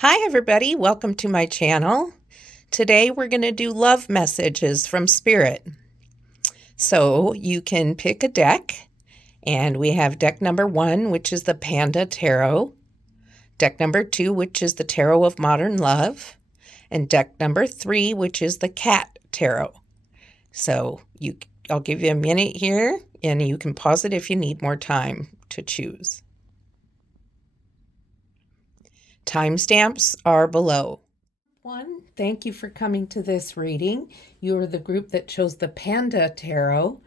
Hi, everybody. Welcome to my channel. Today we're going to do love messages from Spirit. So you can pick a deck, and we have deck number 1, which is the Panda Tarot, deck number 2, which is the Tarot of Modern Love, and deck number 3, which is the Cat Tarot. So I'll give you a minute here, and you can pause it if you need more time to choose. Timestamps are below. Thank you for coming to this reading. You are the group that chose the Panda Tarot,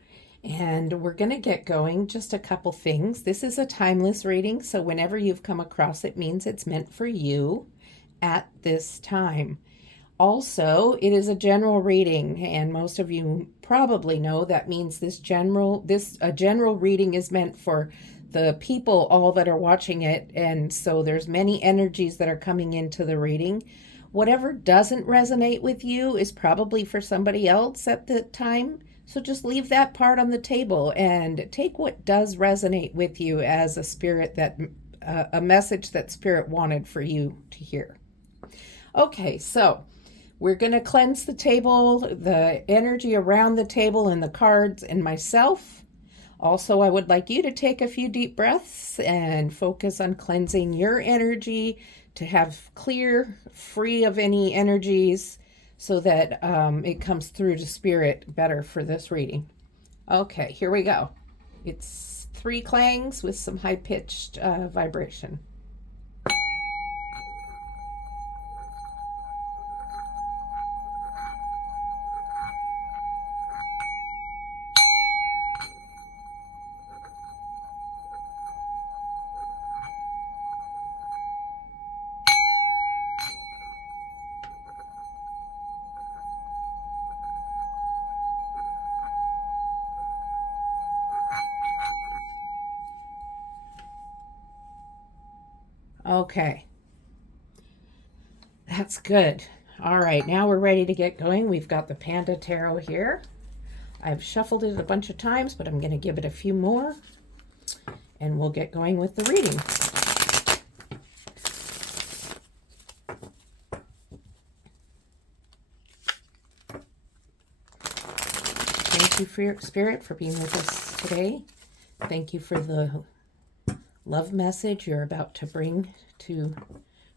and we're going to get going. Just a couple things. This is a timeless reading, so whenever you've come across it means it's meant for you at this time. Also, it is a general reading, and most of you probably know that means a general reading is meant for the people all that are watching it, and so there's many energies that are coming into the reading. Whatever doesn't resonate with you is probably for somebody else at the time, so just leave that part on the table and take what does resonate with you as a message that Spirit wanted for you to hear. Okay, so we're going to cleanse the table, the energy around the table, and the cards, and myself. Also, I would like you to take a few deep breaths and focus on cleansing your energy to have clear, free of any energies, so that it comes through to Spirit better for this reading. Okay, here we go. It's 3 clangs with some high-pitched vibration. Okay, that's good. All right, now we're ready to get going. We've got the Panda Tarot here. I've shuffled it a bunch of times, but I'm going to give it a few more, and we'll get going with the reading. Thank you for your Spirit for being with us today. Thank you for the love message you're about to bring to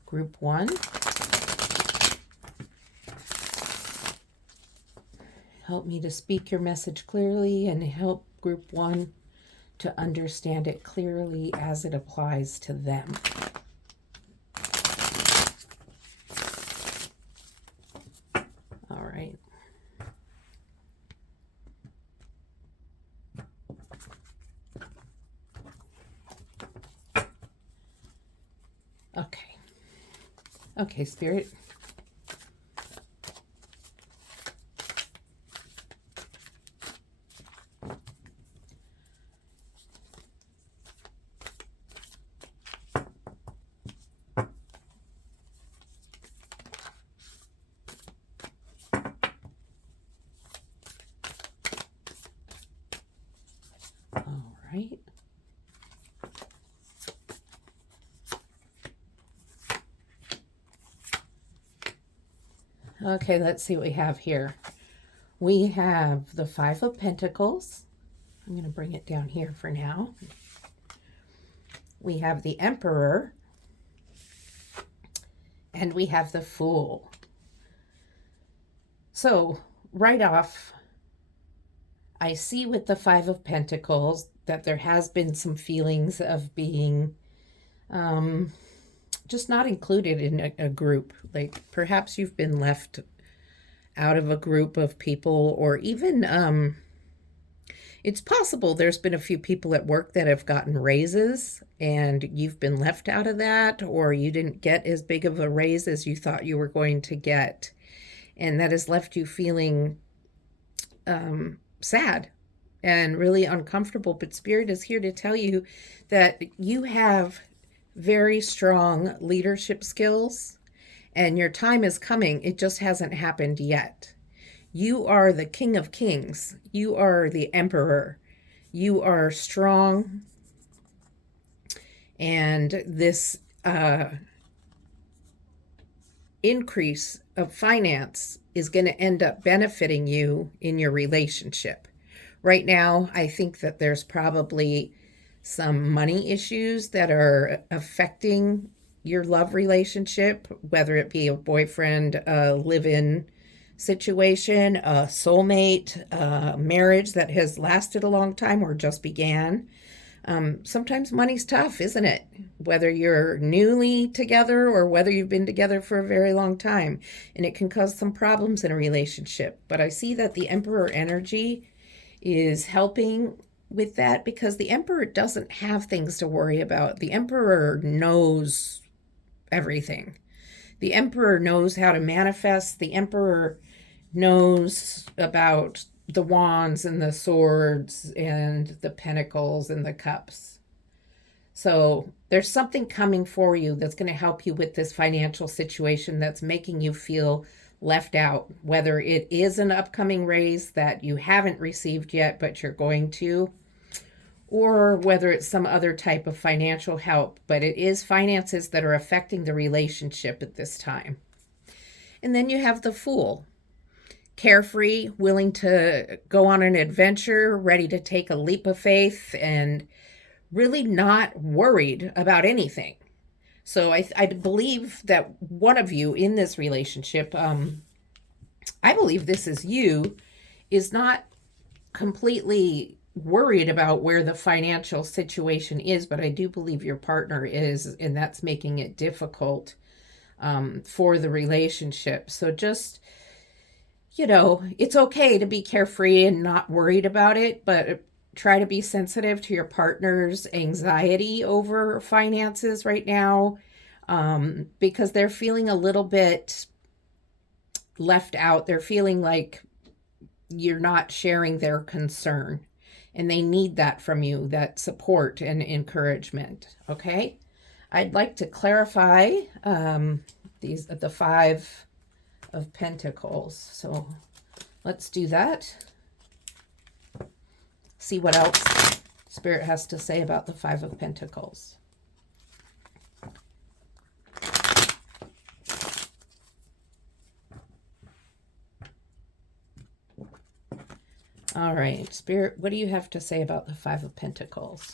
Group 1. Help me to speak your message clearly and help Group 1 to understand it clearly as it applies to them. All right. Okay. Okay, Spirit. All right. Okay, let's see what we have here. We have the 5 of Pentacles. I'm going to bring it down here for now. We have the Emperor. And we have the Fool. So, right off, I see with the 5 of Pentacles that there has been some feelings of being just not included in a group. Like perhaps you've been left out of a group of people, or even it's possible there's been a few people at work that have gotten raises and you've been left out of that, or you didn't get as big of a raise as you thought you were going to get. And that has left you feeling sad and really uncomfortable. But Spirit is here to tell you that you have very strong leadership skills and your time is coming. It just hasn't happened yet. You are the King of Kings. You are the Emperor. You are strong. And this increase of finance is going to end up benefiting you in your relationship. Right now, I think that there's probably some money issues that are affecting your love relationship, whether it be a boyfriend, a live-in situation, a soulmate, a marriage that has lasted a long time or just began. Sometimes money's tough, isn't it? Whether you're newly together or whether you've been together for a very long time, and it can cause some problems in a relationship. But I see that the Emperor energy is helping with that because the Emperor doesn't have things to worry about. The Emperor knows everything. The Emperor knows how to manifest. The Emperor knows about the wands and the swords and the pentacles and the cups. So there's something coming for you that's going to help you with this financial situation that's making you feel left out, whether it is an upcoming raise that you haven't received yet, but you're going to, or whether it's some other type of financial help, but it is finances that are affecting the relationship at this time. And then you have the Fool, carefree, willing to go on an adventure, ready to take a leap of faith, and really not worried about anything. So I believe that one of you in this relationship, I believe this is you, is not completely worried about where the financial situation is, but I do believe your partner is, and that's making it difficult for the relationship. So just, it's okay to be carefree and not worried about it, but try to be sensitive to your partner's anxiety over finances right now, because they're feeling a little bit left out. They're feeling like you're not sharing their concern, and they need that from you, that support and encouragement. Okay, I'd like to clarify the Five of Pentacles. So let's do that. See what else Spirit has to say about the Five of Pentacles. All right, Spirit, what do you have to say about the Five of Pentacles?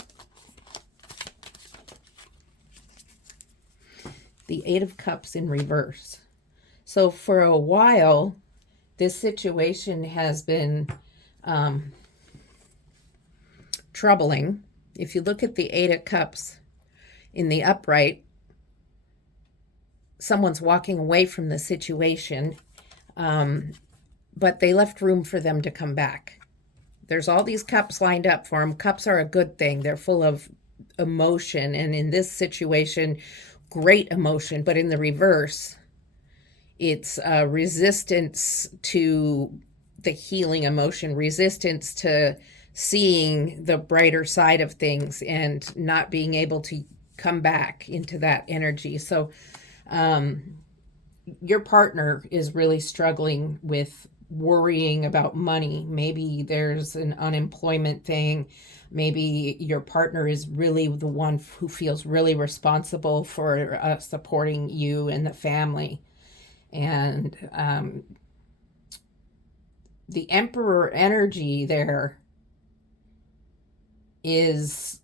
The Eight of Cups in reverse. So for a while, this situation has been troubling. If you look at the Eight of Cups in the upright, someone's walking away from the situation, but they left room for them to come back. There's all these cups lined up for them. Cups are a good thing. They're full of emotion, and in this situation, great emotion, but in the reverse, it's resistance to the healing emotion, resistance to seeing the brighter side of things and not being able to come back into that energy. So your partner is really struggling with worrying about money. Maybe there's an unemployment thing. Maybe your partner is really the one who feels really responsible for supporting you and the family. And the Emperor energy there is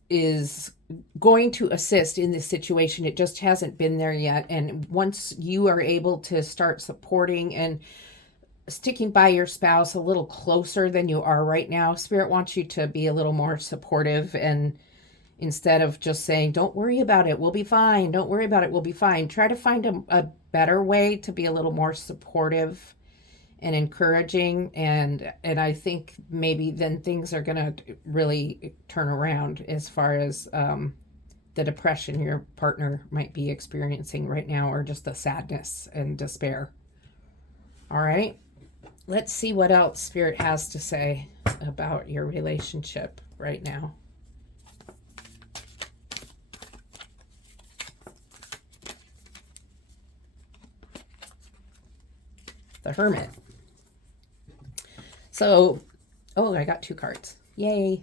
going to assist in this situation. It just hasn't been there yet. And once you are able to start supporting and sticking by your spouse a little closer than you are right now, Spirit wants you to be a little more supportive, and instead of just saying, don't worry about it, we'll be fine, don't worry about it, we'll be fine, try to find a better way to be a little more supportive and encouraging, and I think maybe then things are going to really turn around as far as the depression your partner might be experiencing right now, or just the sadness and despair. All right, let's see what else Spirit has to say about your relationship right now. The Hermit. So, I got two cards. Yay.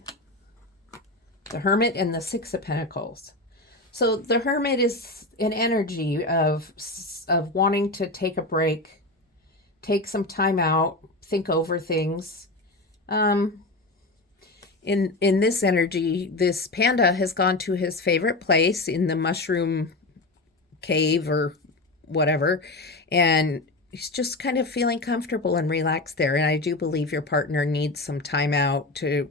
The Hermit and the Six of Pentacles. So the Hermit is an energy of wanting to take a break, take some time out, think over things. Um, in this energy, this panda has gone to his favorite place in the mushroom cave or whatever, and he's just kind of feeling comfortable and relaxed there. And I do believe your partner needs some time out to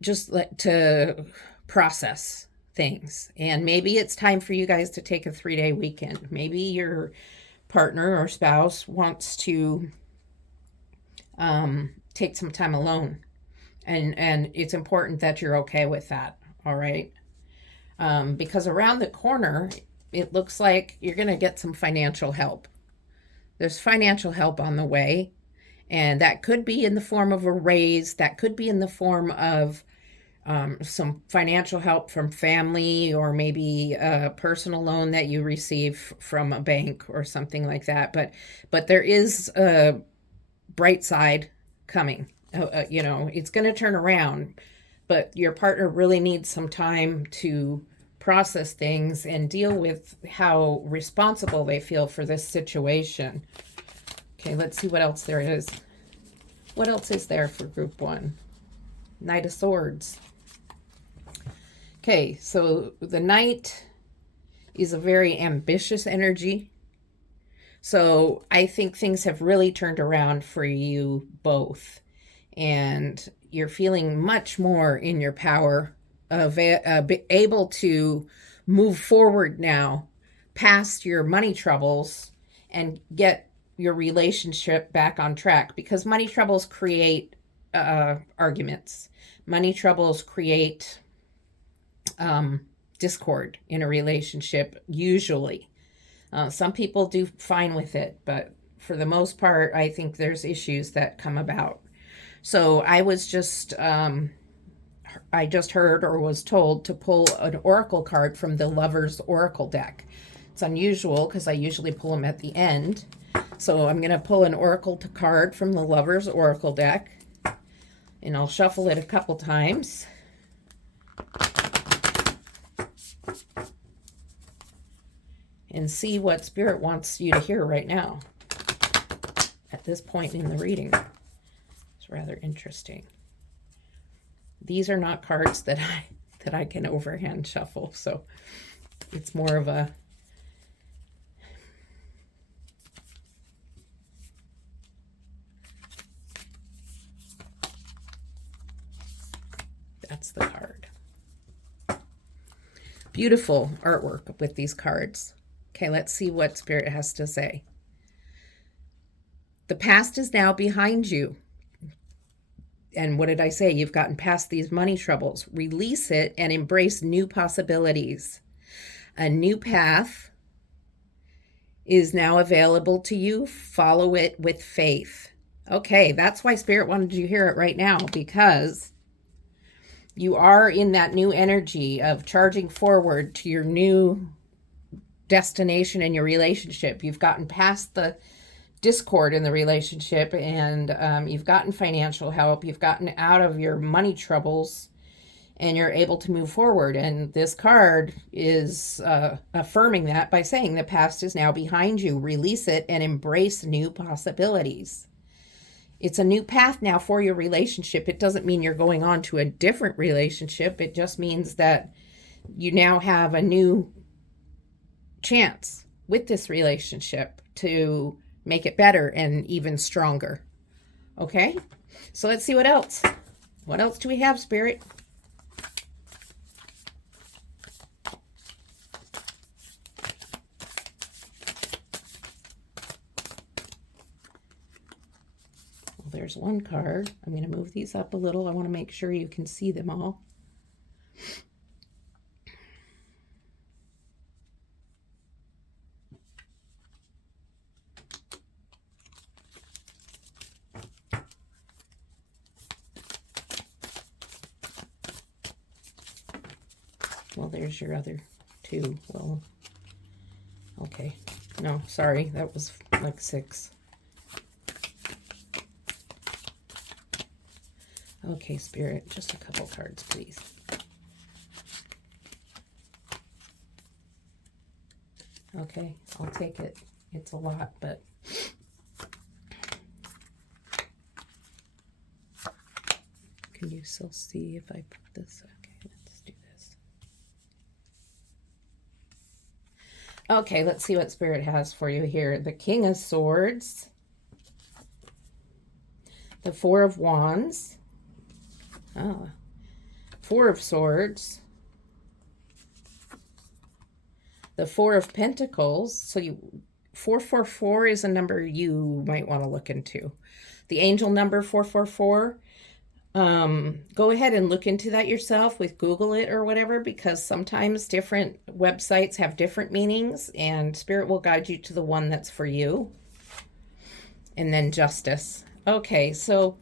just let to process things. And maybe it's time for you guys to take a 3-day weekend. Maybe your partner or spouse wants to take some time alone, and it's important that you're okay with that. All right. Because around the corner, it looks like you're going to get some financial help. There's financial help on the way, and that could be in the form of a raise, that could be in the form of some financial help from family, or maybe a personal loan that you receive from a bank or something like that. But there is a bright side coming. It's going to turn around, but your partner really needs some time to process things and deal with how responsible they feel for this situation. Okay, let's see what else there is. What else is there for group 1? Knight of Swords. Okay, so the Knight is a very ambitious energy. So I think things have really turned around for you both. And you're feeling much more in your power of able to move forward now past your money troubles and get your relationship back on track, because money troubles create arguments. Money troubles create discord in a relationship, usually. Some people do fine with it, but for the most part, I think there's issues that come about. So I just heard or was told to pull an oracle card from the Lover's Oracle deck. It's unusual because I usually pull them at the end. So I'm going to pull an oracle card from the Lover's Oracle deck, and I'll shuffle it a couple times. And see what Spirit wants you to hear right now at this point in the reading. It's rather interesting. These are not cards that I can overhand shuffle, so it's more of a that's the card. Beautiful artwork with these cards. Okay, let's see what Spirit has to say. The past is now behind you. And what did I say? You've gotten past these money troubles. Release it and embrace new possibilities. A new path is now available to you. Follow it with faith. Okay, that's why Spirit wanted you to hear it right now, because you are in that new energy of charging forward to your new destination in your relationship. You've gotten past the discord in the relationship, and you've gotten financial help. You've gotten out of your money troubles, and you're able to move forward. And this card is affirming that by saying the past is now behind you. Release it and embrace new possibilities. It's a new path now for your relationship. It doesn't mean you're going on to a different relationship. It just means that you now have a new chance with this relationship to make it better and even stronger. Okay, so let's see what else. What else do we have, Spirit? Well, there's one card. I'm going to move these up a little. I want to make sure you can see them all. Well, there's your other two. Well, okay. No, sorry. That was like 6. Okay, Spirit, just a couple cards, please. Okay, I'll take it. It's a lot, but... Can you still see if I put this? Okay, let's do this. Okay, let's see what Spirit has for you here. The King of Swords. The Four of Wands. Oh. Four of Swords. The Four of Pentacles. So 444 is a number you might want to look into. The angel number 444. Go ahead and look into that yourself with Google it or whatever, because sometimes different websites have different meanings, and Spirit will guide you to the one that's for you. And then Justice. Okay, so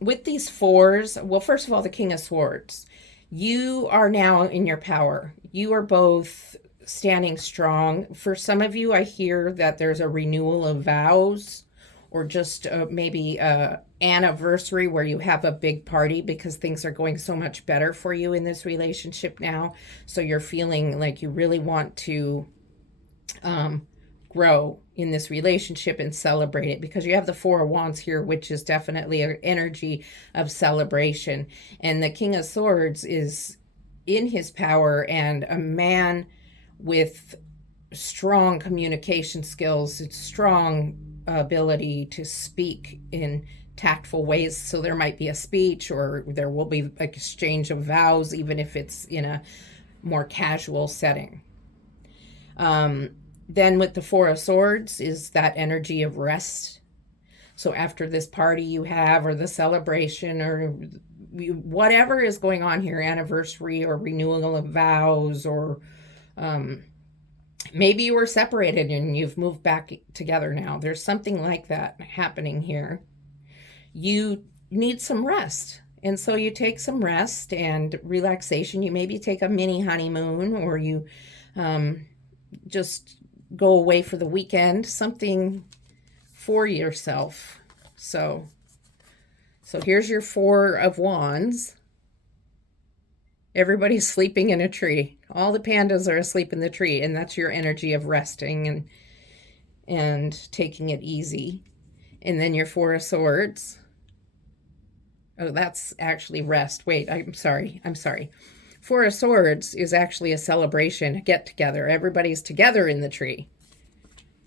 with these fours, well, first of all, the King of Swords. You are now in your power. You are both standing strong. For some of you, I hear that there's a renewal of vows, or just maybe a anniversary where you have a big party because things are going so much better for you in this relationship now. So you're feeling like you really want to grow in this relationship and celebrate it, because you have the Four of Wands here, which is definitely an energy of celebration. And the King of Swords is in his power and a man with strong communication skills, strong ability to speak in tactful ways. So there might be a speech, or there will be exchange of vows, even if it's in a more casual setting. Then with the Four of Swords is that energy of rest. So after this party you have, or the celebration, or whatever is going on here, anniversary or renewal of vows, or maybe you were separated and you've moved back together now. There's something like that happening here. You need some rest. And so you take some rest and relaxation. You maybe take a mini honeymoon, or you just go away for the weekend, something for yourself. So here's your Four of Wands. Everybody's sleeping in a tree. All the pandas are asleep in the tree, and that's your energy of resting and taking it easy. And then your Four of Swords. Oh, that's actually rest. Wait, I'm sorry. Four of Swords is actually a celebration, a get-together. Everybody's together in the tree.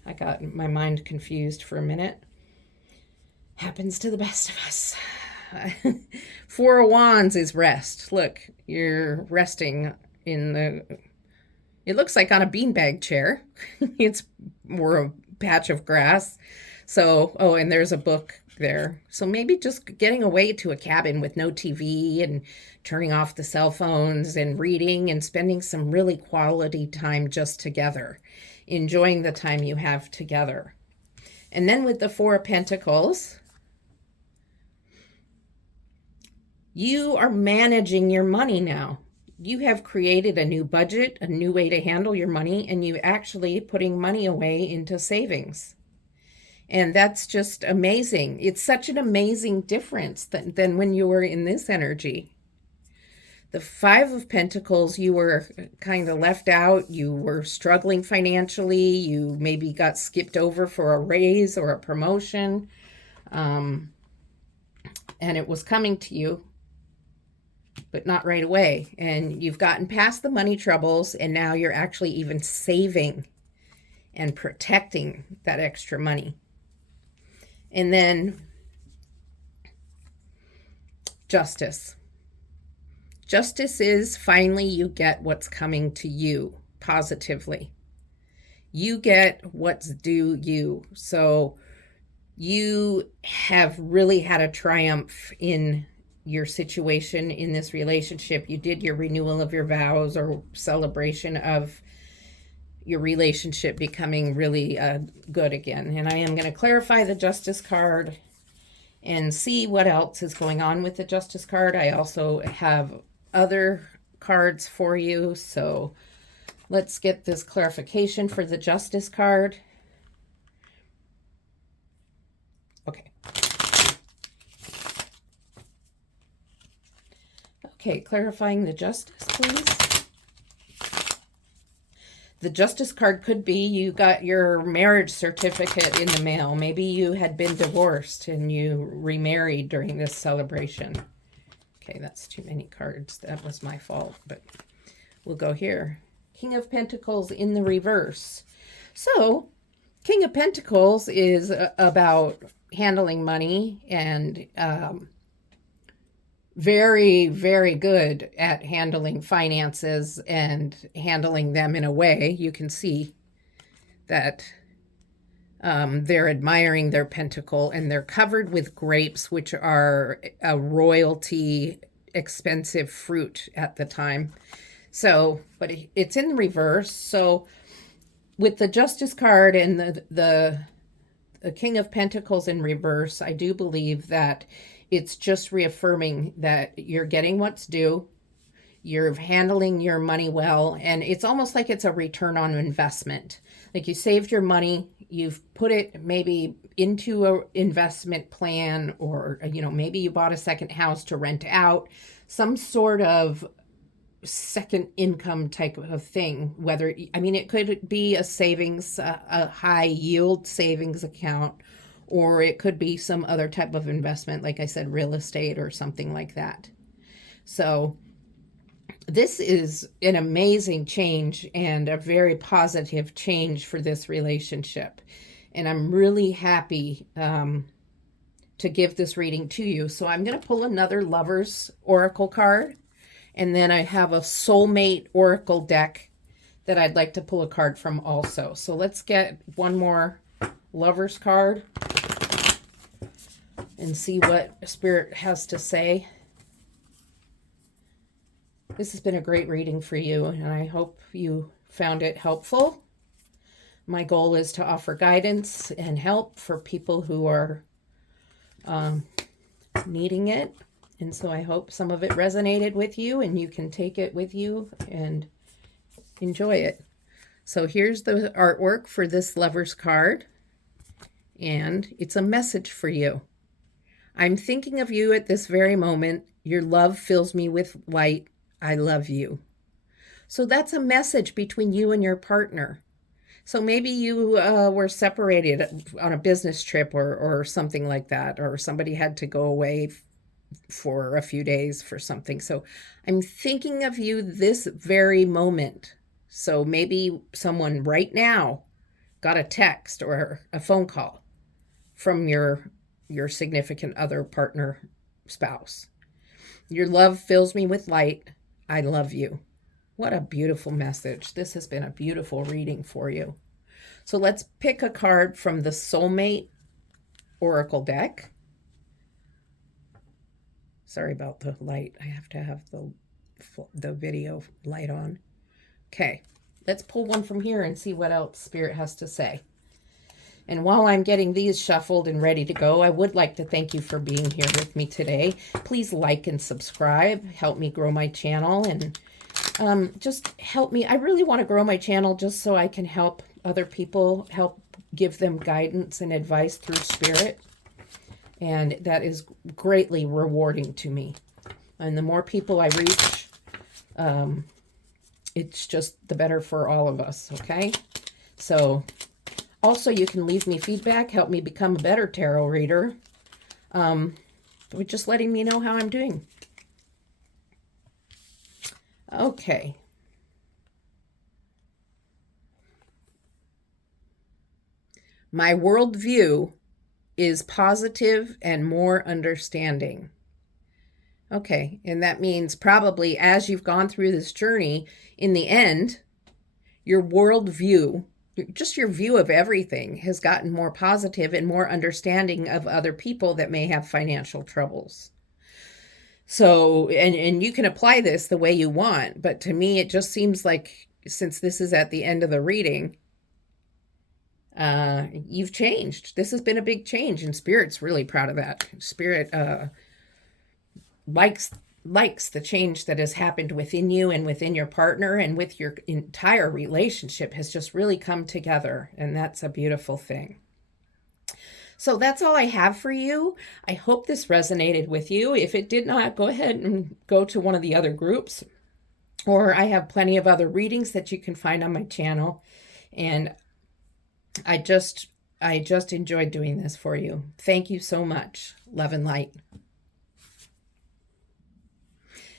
I got my mind confused for a minute. Happens to the best of us. Four of Wands is rest. Look, you're resting in it looks like on a beanbag chair. It's more a patch of grass. So, oh, and there's a book there. So maybe just getting away to a cabin with no TV and turning off the cell phones and reading and spending some really quality time just together, enjoying the time you have together. And then with the Four of Pentacles, you are managing your money now. You have created a new budget, a new way to handle your money, and you're actually putting money away into savings. And that's just amazing. It's such an amazing difference than when you were in this energy. The Five of Pentacles, you were kind of left out. You were struggling financially. You maybe got skipped over for a raise or a promotion. And it was coming to you, but not right away. And you've gotten past the money troubles, and now you're actually even saving and protecting that extra money. And then Justice. Justice is finally you get what's coming to you positively. You get what's due you. So you have really had a triumph in your situation in this relationship. You did your renewal of your vows or celebration of your relationship becoming really good again. And I am going to clarify the Justice card and see what else is going on with the Justice card. I also have other cards for you. So let's get this clarification for the Justice card. Okay. Okay, clarifying the Justice, please. The Justice card could be you got your marriage certificate in the mail. Maybe you had been divorced and you remarried during this celebration. Okay, that's too many cards. That was my fault, but we'll go here. King of Pentacles in the reverse. So, King of Pentacles is about handling money and very, very good at handling finances and handling them in a way you can see that they're admiring their pentacle, and they're covered with grapes, which are a royalty expensive fruit at the time. So, but it's in reverse. So with the Justice card and the King of Pentacles in reverse, I do believe that it's just reaffirming that you're getting what's due, you're handling your money well, and it's almost like it's a return on investment. Like you saved your money, you've put it maybe into an investment plan, or maybe you bought a second house to rent out, some sort of second income type of thing. Whether, it could be a savings, a high yield savings account, or it could be some other type of investment, like I said, real estate or something like that. So this is an amazing change and a very positive change for this relationship. And I'm really happy to give this reading to you. So I'm going to pull another Lover's Oracle card. And then I have a Soulmate Oracle deck that I'd like to pull a card from also. So let's get one more Lover's card and see what Spirit has to say. This has been a great reading for you, and I hope you found it helpful. My goal is to offer guidance and help for people who are needing it. And so I hope some of it resonated with you and you can take it with you and enjoy it. So here's the artwork for this Lover's card, and it's a message for you. I'm thinking of you at this very moment. Your love fills me with light. I love you. So that's a message between you and your partner. So maybe you were separated on a business trip or something like that, or somebody had to go away for a few days for something. So I'm thinking of you this very moment. So maybe someone right now got a text or a phone call from your significant other, partner, spouse. Your love fills me with light. I love you. What a beautiful message. This has been a beautiful reading for you. So let's pick a card from the Soulmate Oracle deck. Sorry about the light. I have to have the video light on. Okay, let's pull one from here and see what else Spirit has to say. And while I'm getting these shuffled and ready to go, I would like to thank you for being here with me today. Please like and subscribe. Help me grow my channel, and just help me. I really want to grow my channel just so I can help other people, help give them guidance and advice through Spirit. And that is greatly rewarding to me. And the more people I reach, it's just the better for all of us, okay? So also, you can leave me feedback, help me become a better tarot reader, with just letting me know how I'm doing. Okay. My worldview is positive and more understanding. Okay, and that means probably as you've gone through this journey, in the end, your worldview, just your view of everything, has gotten more positive and more understanding of other people that may have financial troubles. So, and you can apply this the way you want, but to me, it just seems like, since this is at the end of the reading, you've changed. This has been a big change, and Spirit's really proud of that. Spirit likes the change that has happened within you and within your partner, and with your entire relationship has just really come together, and that's a beautiful thing. So that's all I have for you. I hope this resonated with you. If it did not, go ahead and go to one of the other groups Or I have plenty of other readings that you can find on my channel. And I just enjoyed doing this for you. Thank you so much. Love and light.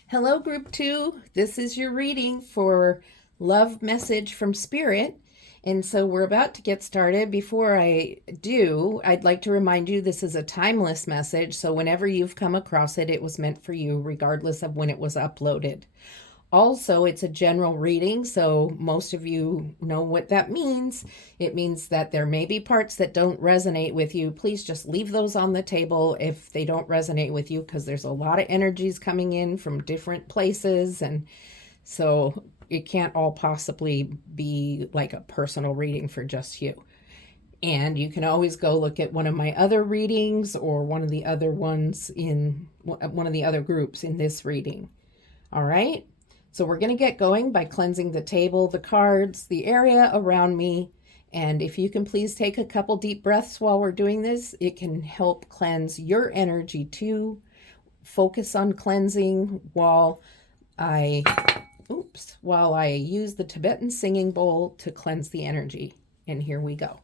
Hello, Group 2. This is your reading for Love Message from Spirit. And so we're about to get started. Before I do, I'd like to remind you this is a timeless message. So whenever you've come across it, it was meant for you, regardless of when it was uploaded. Also, it's a general reading, so most of you know what that means. It means that there may be parts that don't resonate with you. Please just leave those on the table if they don't resonate with you, because there's a lot of energies coming in from different places, and so it can't all possibly be like a personal reading for just you. And you can always go look at one of my other readings or one of the other ones in one of the other groups in this reading. All right? So we're going to get going by cleansing the table, the cards, the area around me. And if you can please take a couple deep breaths while we're doing this, it can help cleanse your energy too. Focus on cleansing while I use the Tibetan singing bowl to cleanse the energy. And here we go.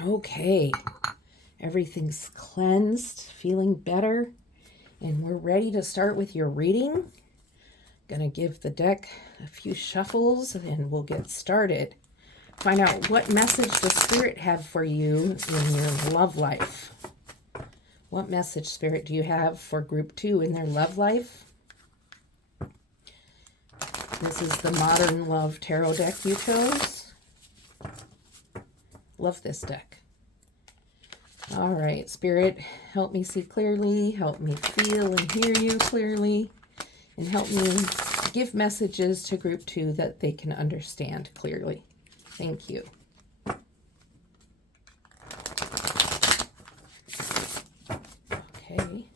Okay, everything's cleansed, feeling better, and we're ready to start with your reading. Gonna give the deck a few shuffles and we'll get started. Find out what message does Spirit have for you in your love life. What message, Spirit, do you have for Group 2 in their love life? This is the Modern Love Tarot deck you chose. Love this deck. All right, Spirit, help me see clearly, help me feel and hear you clearly, and help me give messages to Group 2 that they can understand clearly. Thank you. Okay.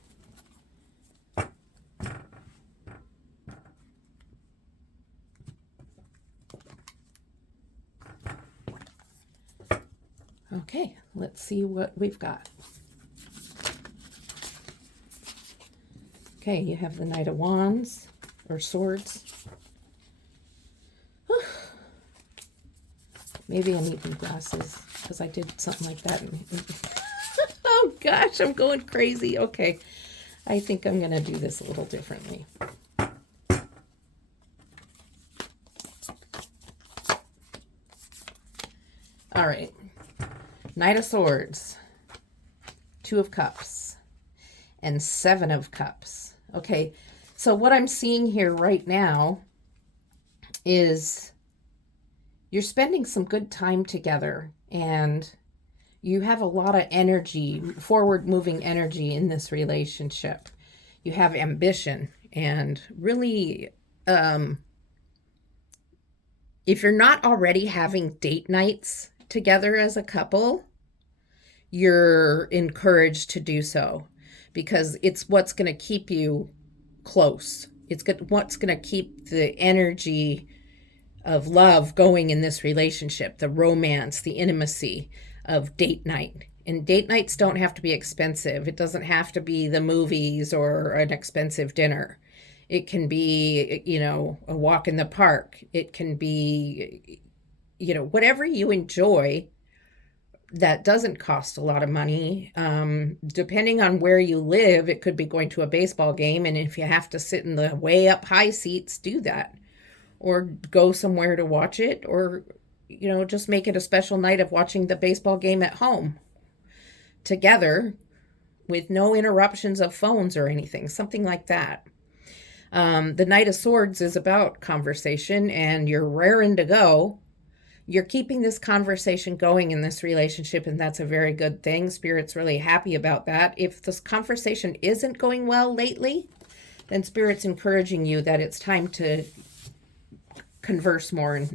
Okay, let's see what we've got. Okay, you have the Knight of Wands, or Swords. Maybe I need new glasses, because I did something like that. Oh gosh, I'm going crazy. Okay, I think I'm going to do this a little differently. All right, Knight of Swords, Two of Cups, and Seven of Cups. Okay, so what I'm seeing here right now is you're spending some good time together, and you have a lot of energy, forward-moving energy in this relationship. You have ambition, and really, if you're not already having date nights together as a couple, you're encouraged to do so, because it's what's going to keep you close. It's what's going to keep the energy of love going in this relationship, the romance, the intimacy of date night. And date nights don't have to be expensive. It doesn't have to be the movies or an expensive dinner. It can be, a walk in the park. It can be, whatever you enjoy that doesn't cost a lot of money. Depending on where you live, it could be going to a baseball game. And if you have to sit in the way up high seats, do that. Or go somewhere to watch it, or, just make it a special night of watching the baseball game at home together with no interruptions of phones or anything, something like that. The Knight of Swords is about conversation, and you're raring to go. you're keeping this conversation going in this relationship, and that's a very good thing. Spirit's really happy about that. If this conversation isn't going well lately, then Spirit's encouraging you that it's time to converse more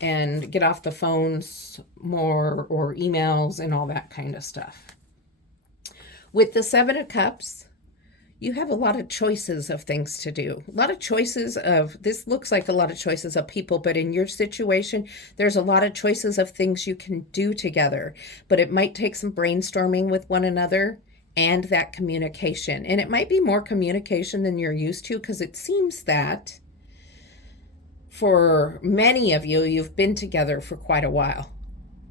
and get off the phones more, or emails and all that kind of stuff. With the Seven of Cups, you have a lot of choices of things to do. A lot of choices of, this looks like a lot of choices of people, but in your situation, there's a lot of choices of things you can do together. But it might take some brainstorming with one another and that communication. And it might be more communication than you're used to, because it seems that for many of you, you've been together for quite a while.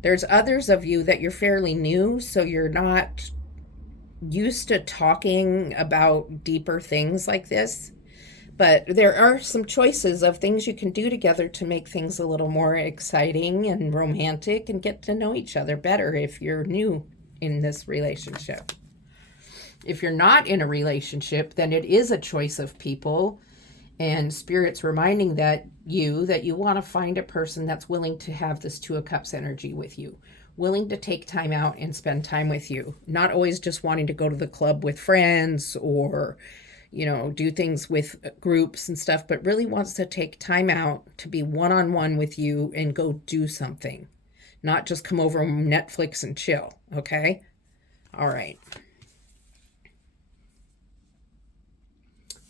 There's others of you that you're fairly new, so you're not used to talking about deeper things like this. But there are some choices of things you can do together to make things a little more exciting and romantic and get to know each other better if you're new in this relationship. If you're not in a relationship, then it is a choice of people. And Spirit's reminding that you want to find a person that's willing to have this Two of Cups energy with you, willing to take time out and spend time with you, not always just wanting to go to the club with friends or, do things with groups and stuff, but really wants to take time out to be one-on-one with you and go do something, not just come over on Netflix and chill. Okay. All right.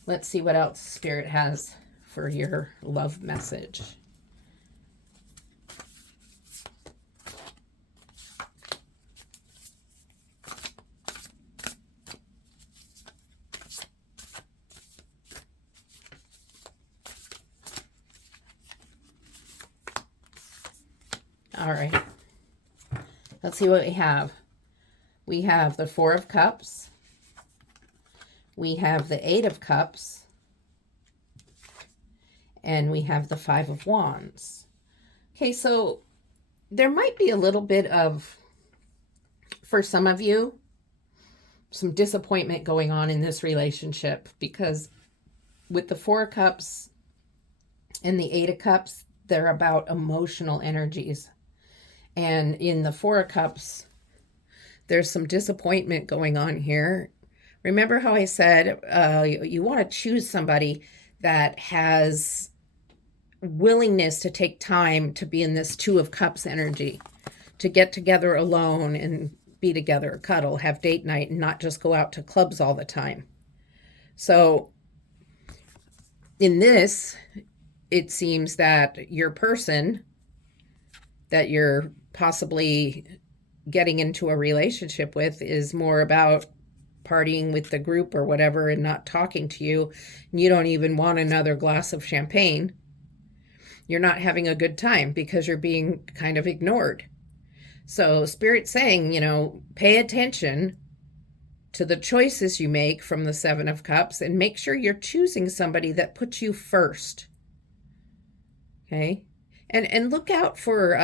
Let's see what else Spirit has for your love message. All right. Let's see what we have. We have the Four of Cups. We have the Eight of Cups. And we have the Five of Wands. Okay, so there might be a little bit of, for some of you, some disappointment going on in this relationship, because with the Four of Cups and the Eight of Cups, they're about emotional energies. And in the Four of Cups, there's some disappointment going on here. Remember how I said you want to choose somebody that has willingness to take time to be in this Two of Cups energy, to get together alone and be together, cuddle, have date night, and not just go out to clubs all the time. So in this, it seems that your person that you're possibly getting into a relationship with is more about partying with the group or whatever and not talking to you. And you don't even want another glass of champagne. You're not having a good time because you're being kind of ignored. So Spirit's saying, pay attention to the choices you make from the Seven of Cups and make sure you're choosing somebody that puts you first. Okay? And look out for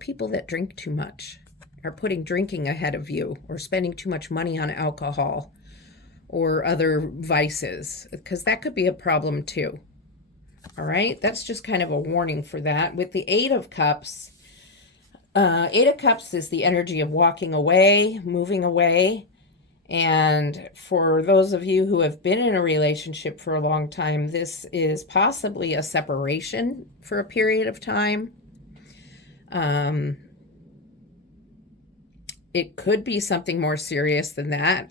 people that drink too much, are putting drinking ahead of you, or spending too much money on alcohol or other vices, because that could be a problem too. All right, that's just kind of a warning for that. With the Eight of Cups is the energy of walking away, moving away. And for those of you who have been in a relationship for a long time, this is possibly a separation for a period of time. It could be something more serious than that.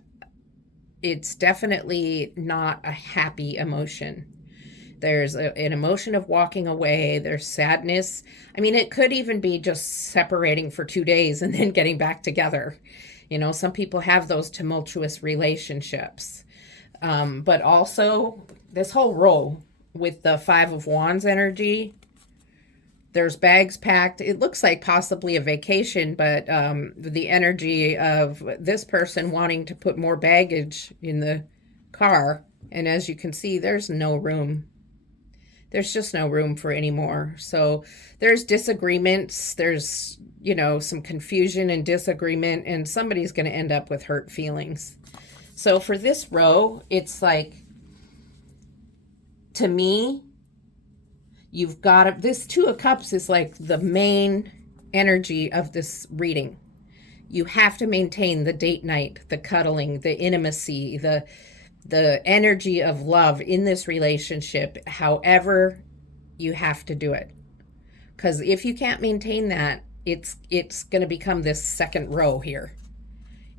It's definitely not a happy emotion. There's an emotion of walking away. There's sadness. I mean, it could even be just separating for 2 days and then getting back together. Some people have those tumultuous relationships. But also, this whole row with the Five of Wands energy, there's bags packed. It looks like possibly a vacation, but the energy of this person wanting to put more baggage in the car. And as you can see, there's no room. There's just no room for any more. So there's disagreements. There's, some confusion and disagreement, and somebody's going to end up with hurt feelings. So for this row, it's like, to me, You've got this Two of Cups is like the main energy of this reading. You have to maintain the date night, the cuddling, the intimacy, the energy of love in this relationship, however you have to do it. Because if you can't maintain that, it's going to become this second row here.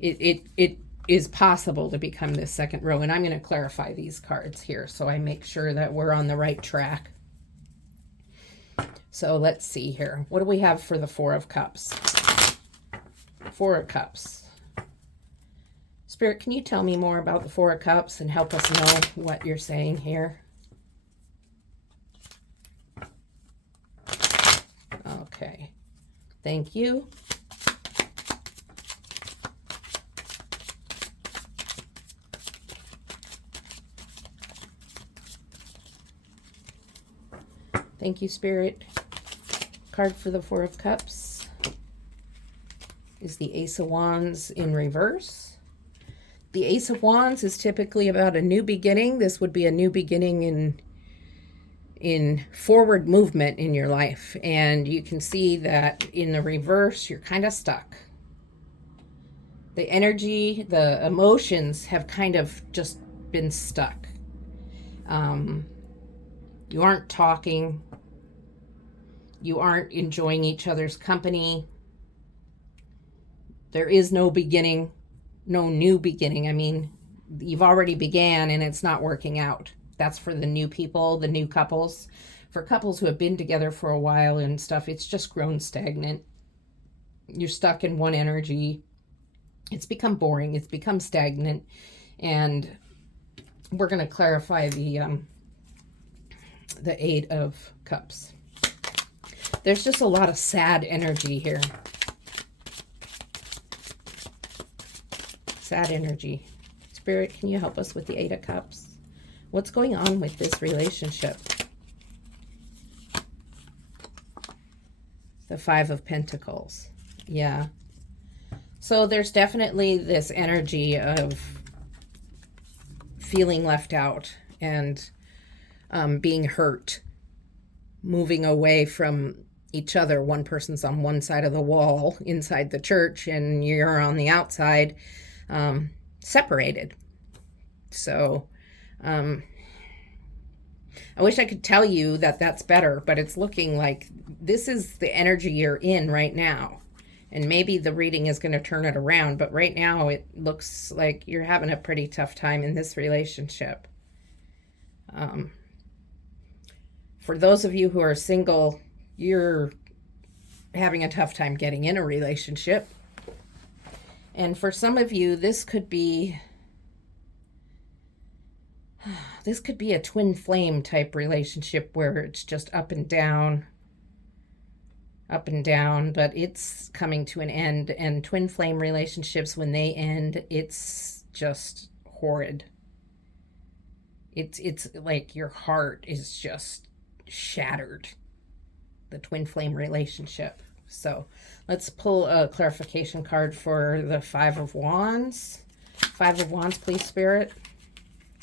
It is possible to become this second row. And I'm going to clarify these cards here so I make sure that we're on the right track. So let's see here. What do we have for the Four of Cups? Four of Cups. Spirit, can you tell me more about the Four of Cups and help us know what you're saying here? Okay. Thank you. Thank you, Spirit. Card for the Four of Cups is the Ace of Wands in reverse. The Ace of Wands is typically about a new beginning. This would be a new beginning in forward movement in your life. And you can see that in the reverse, you're kind of stuck. The energy, the emotions have kind of just been stuck. You aren't talking. You aren't enjoying each other's company. There is no beginning, no new beginning. I mean, you've already began and it's not working out. That's for the new people, the new couples. For couples who have been together for a while and stuff, it's just grown stagnant. You're stuck in one energy. It's become boring. It's become stagnant. And we're going to clarify the Eight of Cups. There's just a lot of sad energy here. Sad energy. Spirit, can you help us with the Eight of Cups? What's going on with this relationship? The Five of Pentacles. Yeah. So there's definitely this energy of feeling left out and being hurt, moving away from each other. One person's on one side of the wall inside the church and you're on the outside, separated. So I wish I could tell you that that's better, but it's looking like this is the energy you're in right now. And maybe the reading is going to turn it around, but right now it looks like you're having a pretty tough time in this relationship. For those of you who are single, you're having a tough time getting in a relationship. And for some of you, this could be a twin flame type relationship where it's just up and down, but it's coming to an end. And twin flame relationships, when they end, it's just horrid. It's like your heart is just shattered. The twin flame relationship. So let's pull a clarification card for the Five of Wands. Five of Wands, please, Spirit.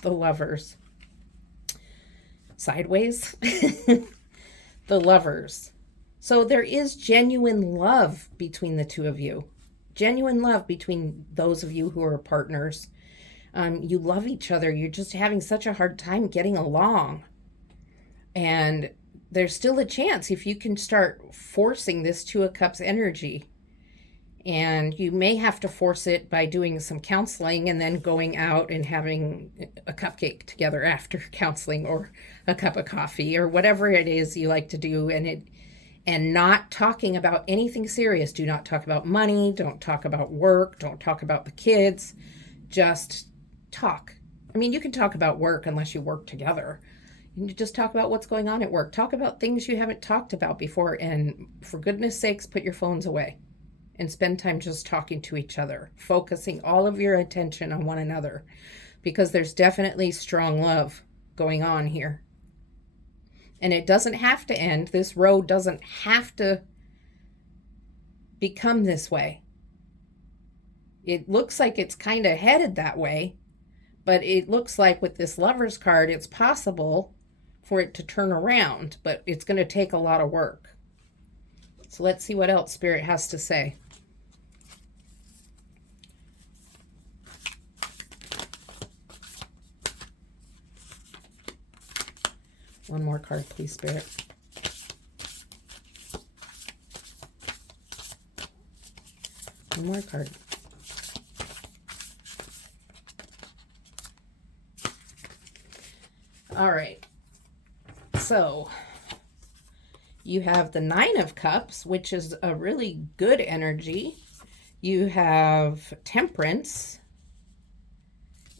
The Lovers. Sideways. The Lovers. So there is genuine love between the two of you. Genuine love between those of you who are partners. You love each other. You're just having such a hard time getting along. And there's still a chance if you can start forcing this Two of Cups energy. And you may have to force it by doing some counseling and then going out and having a cupcake together after counseling, or a cup of coffee, or whatever it is you like to do. And not talking about anything serious. Do not talk about money. Don't talk about work. Don't talk about the kids. Just talk. I mean, you can talk about work unless you work together. You just talk about what's going on at work. Talk about things you haven't talked about before. And for goodness sakes, put your phones away and spend time just talking to each other, focusing all of your attention on one another, because there's definitely strong love going on here. And it doesn't have to end. This road doesn't have to become this way. It looks like it's kind of headed that way, but it looks like with this Lover's card, it's possible for it to turn around, but it's going to take a lot of work. So let's see what else Spirit has to say. One more card, please, Spirit. One more card. All right. So you have the Nine of Cups, which is a really good energy. You have Temperance,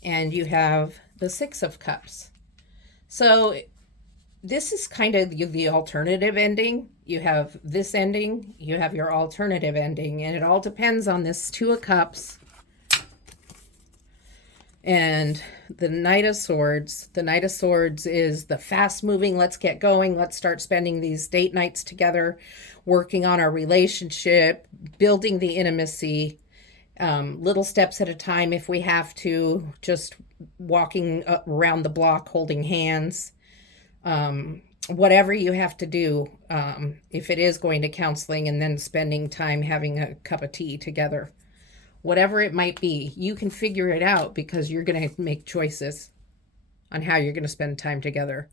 and you have the Six of Cups. So this is kind of the alternative ending. You have this ending, you have your alternative ending, and it all depends on this Two of Cups and the Knight of Swords. The Knight of Swords is the fast moving, let's get going, let's start spending these date nights together, working on our relationship, building the intimacy, little steps at a time if we have to, just walking around the block holding hands. Whatever you have to do, if it is going to counseling and then spending time having a cup of tea together, whatever it might be, you can figure it out because you're going to make choices on how you're going to spend time together.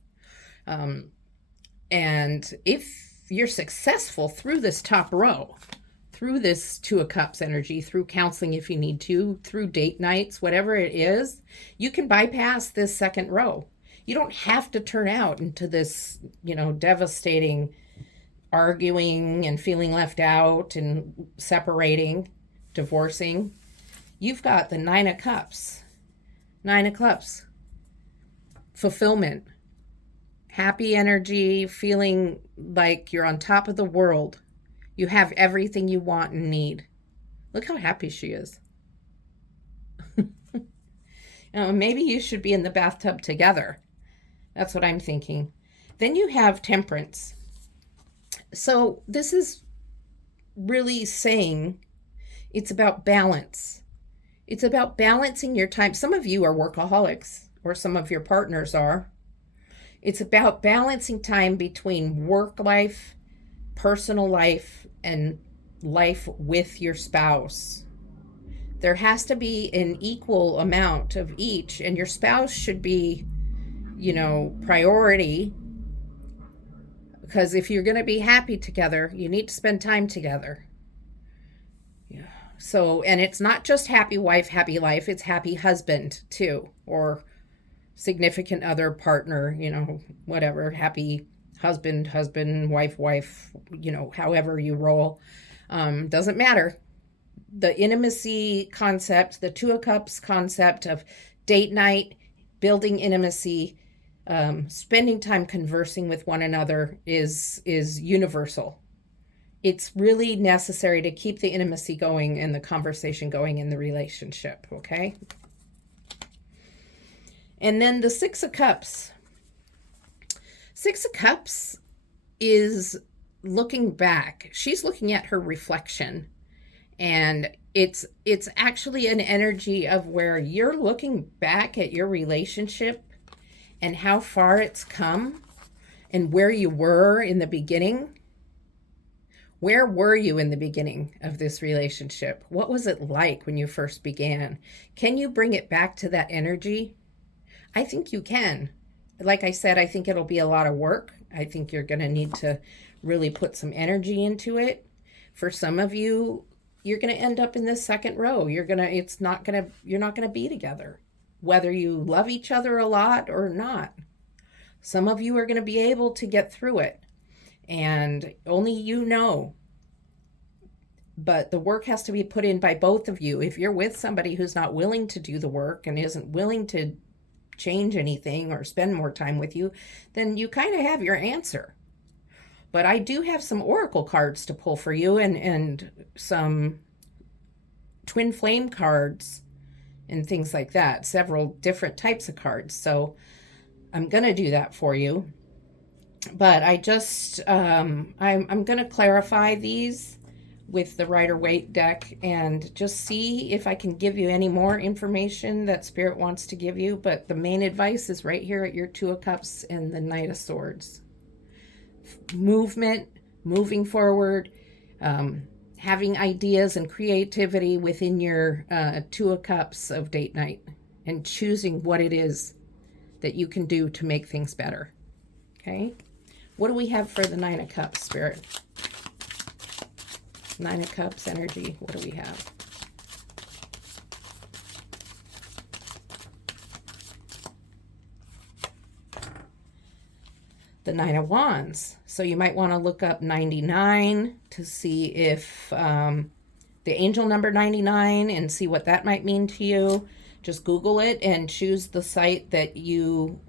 And if you're successful through this top row, through this Two of Cups energy, through counseling if you need to, through date nights, whatever it is, you can bypass this second row. You don't have to turn out into this, devastating arguing and feeling left out and separating, divorcing. You've got the Nine of Cups. Nine of Cups. Fulfillment. Happy energy, feeling like you're on top of the world. You have everything you want and need. Look how happy she is. Maybe you should be in the bathtub together. That's what I'm thinking. Then you have Temperance. So this is really saying it's about balance. It's about balancing your time. Some of you are workaholics, or some of your partners are. It's about balancing time between work life, personal life, and life with your spouse. There has to be an equal amount of each, and your spouse should be, priority, because if you're going to be happy together, you need to spend time together. Yeah. So, and it's not just happy wife, happy life, it's happy husband too, or significant other, partner, whatever, happy husband, wife, however you roll. Doesn't matter. The intimacy concept, the Two of Cups concept of date night, building intimacy, spending time conversing with one another is universal. It's really necessary to keep the intimacy going and the conversation going in the relationship, okay? And then the Six of Cups. Six of Cups is looking back. She's looking at her reflection. And it's actually an energy of where you're looking back at your relationship and how far it's come and where you were in the beginning. Where were you in the beginning of this relationship? What was it like when you first began? Can you bring it back to that energy? I think you can. Like I said, I think it'll be a lot of work. I think you're going to need to really put some energy into it. For some of you, you're going to end up in this second row. You're not going to be together, whether you love each other a lot or not. Some of you are going to be able to get through it, and only you know. But the work has to be put in by both of you. If you're with somebody who's not willing to do the work and isn't willing to change anything or spend more time with you, then you kind of have your answer. But I do have some oracle cards to pull for you, and some twin flame cards and things like that, several different types of cards. So I'm going to do that for you. But I just, I'm going to clarify these with the Rider-Waite deck and just see if I can give you any more information that Spirit wants to give you. But the main advice is right here at your Two of Cups and the Knight of Swords. Movement, moving forward, having ideas and creativity within your Two of Cups of date night, and choosing what it is that you can do to make things better. Okay? What do we have for the Nine of Cups, Spirit? Nine of Cups energy. What do we have? The Nine of Wands. So you might want to look up 99 to see if the angel number 99 and see what that might mean to you. Just Google it and choose the site that you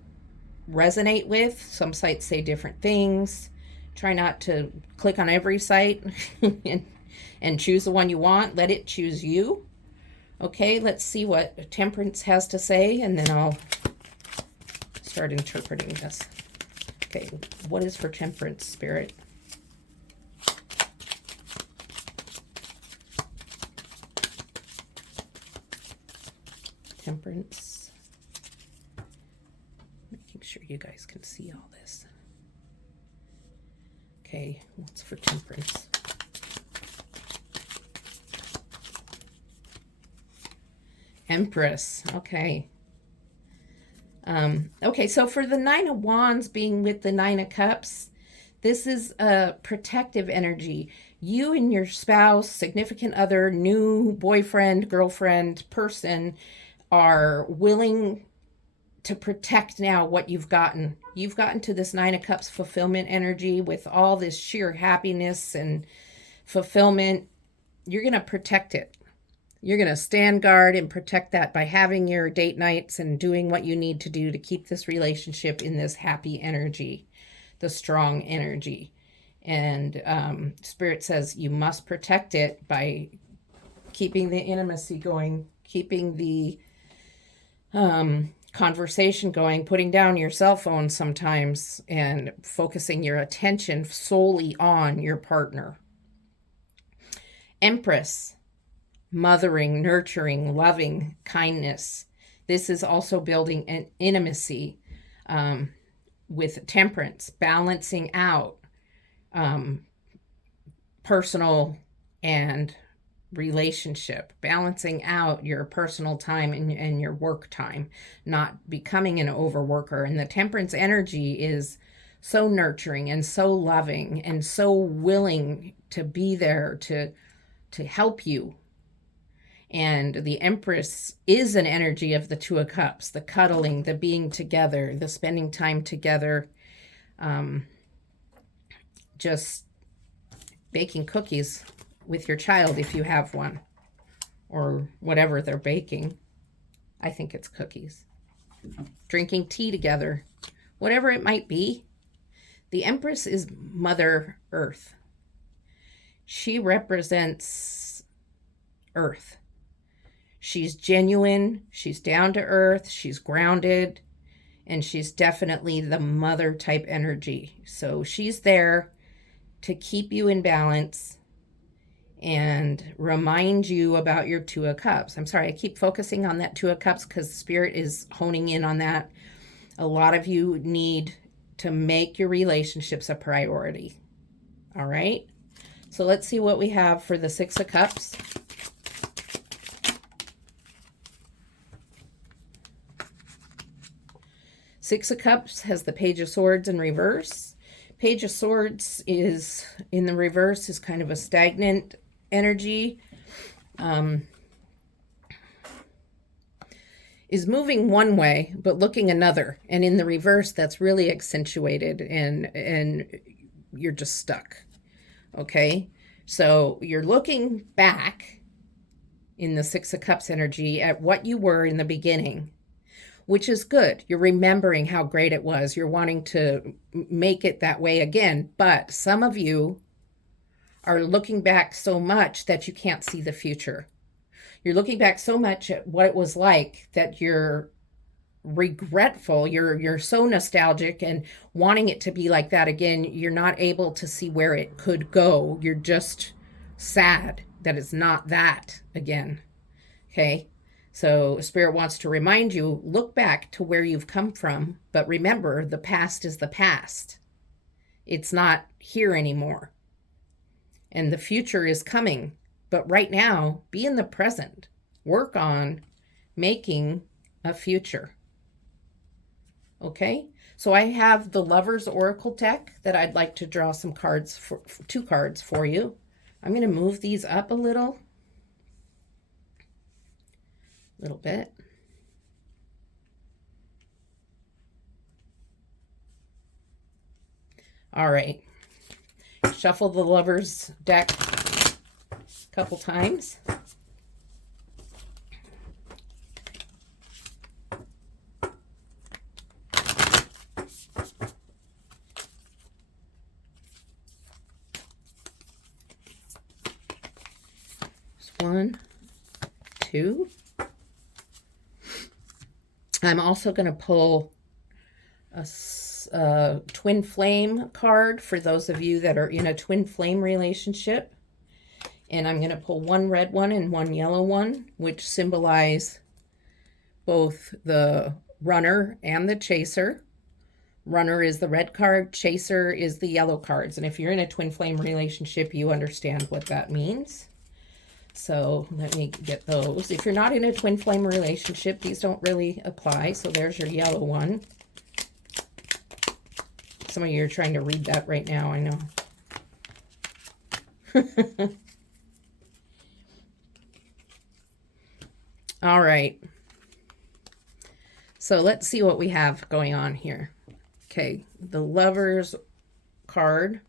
resonate with. Some sites say different things. Try not to click on every site and choose the one you want. Let it choose you. Okay, let's see what Temperance has to say, and then I'll start interpreting this. Okay, what is for Temperance, Spirit? Temperance. Making sure you guys can see all this. Okay, what's for Temperance? Empress. Okay. Okay, so for the Nine of Wands being with the Nine of Cups, this is a protective energy. You and your spouse, significant other, new boyfriend, girlfriend, person are willing to protect now what you've gotten. You've gotten to this Nine of Cups fulfillment energy with all this sheer happiness and fulfillment. You're going to protect it. You're going to stand guard and protect that by having your date nights and doing what you need to do to keep this relationship in this happy energy, the strong energy. And Spirit says you must protect it by keeping the intimacy going, keeping the conversation going, putting down your cell phone sometimes, and focusing your attention solely on your partner. Empress. Mothering, nurturing, loving, kindness. This is also building an intimacy with Temperance, balancing out personal and relationship, balancing out your personal time and your work time, not becoming an overworker. And the Temperance energy is so nurturing and so loving and so willing to be there to help you. And the Empress is an energy of the Two of Cups, the cuddling, the being together, the spending time together, just baking cookies with your child if you have one, or whatever they're baking. I think it's cookies. Drinking tea together, whatever it might be. The Empress is Mother Earth. She represents Earth. She's genuine, she's down to earth, she's grounded, and she's definitely the mother type energy. So she's there to keep you in balance and remind you about your Two of Cups. I'm sorry, I keep focusing on that Two of Cups because Spirit is honing in on that. A lot of you need to make your relationships a priority. All right? So let's see what we have for the Six of Cups. Six of Cups has the Page of Swords in reverse. Page of Swords is in the reverse is kind of a stagnant energy. Is moving one way but looking another, and in the reverse that's really accentuated and you're just stuck. Okay, so you're looking back in the Six of Cups energy at what you were in the beginning, which is good. You're remembering how great it was. You're wanting to make it that way again. But some of you are looking back so much that you can't see the future. You're looking back so much at what it was like that you're regretful. You're so nostalgic and wanting it to be like that again. You're not able to see where it could go. You're just sad that it's not that again. Okay. So Spirit wants to remind you, look back to where you've come from, but remember the past is the past. It's not here anymore. And the future is coming. But right now, be in the present. Work on making a future. Okay? So I have the Lover's Oracle deck that I'd like to draw some cards for, 2 cards for you. I'm going to move these up a little bit. All right. Shuffle the Lover's deck a couple times. One, two. I'm also going to pull a twin flame card for those of you that are in a twin flame relationship. And I'm going to pull 1 red one and 1 yellow one, which symbolize both the runner and the chaser. Runner is the red card, chaser is the yellow cards. And if you're in a twin flame relationship, you understand what that means. So let me get those. If you're not in a twin flame relationship, these don't really apply. So there's your yellow one. Some of you are trying to read that right now, I know. All right. So let's see what we have going on here. Okay, the Lover's card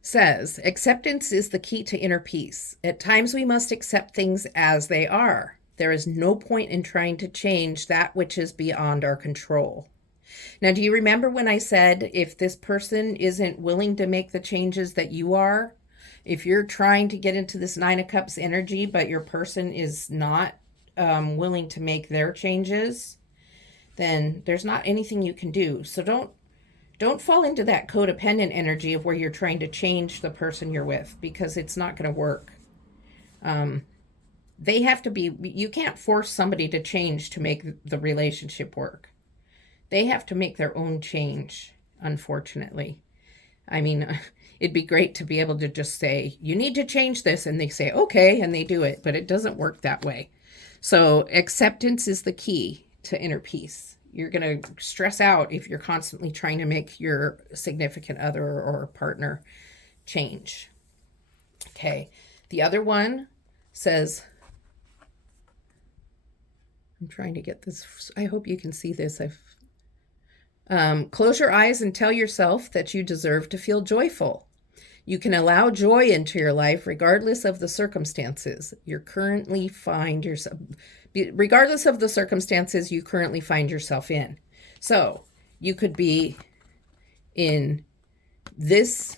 says, acceptance is the key to inner peace. At times we must accept things as they are. There is no point in trying to change that which is beyond our control. Now, do you remember when I said if this person isn't willing to make the changes that you are, if you're trying to get into this 9 of Cups energy, but your person is not willing to make their changes, then there's not anything you can do. So don't fall into that codependent energy of where you're trying to change the person you're with, because it's not going to work. They have to be, you can't force somebody to change to make the relationship work. They have to make their own change, unfortunately. I mean, it'd be great to be able to just say, you need to change this. And they say, okay, and they do it, but it doesn't work that way. So acceptance is the key to inner peace. You're going to stress out if you're constantly trying to make your significant other or partner change. Okay. The other one says, I'm trying to get this. I hope you can see this. Close your eyes and tell yourself that you deserve to feel joyful. You can allow joy into your life regardless of the circumstances you currently find yourself in. So you could be in this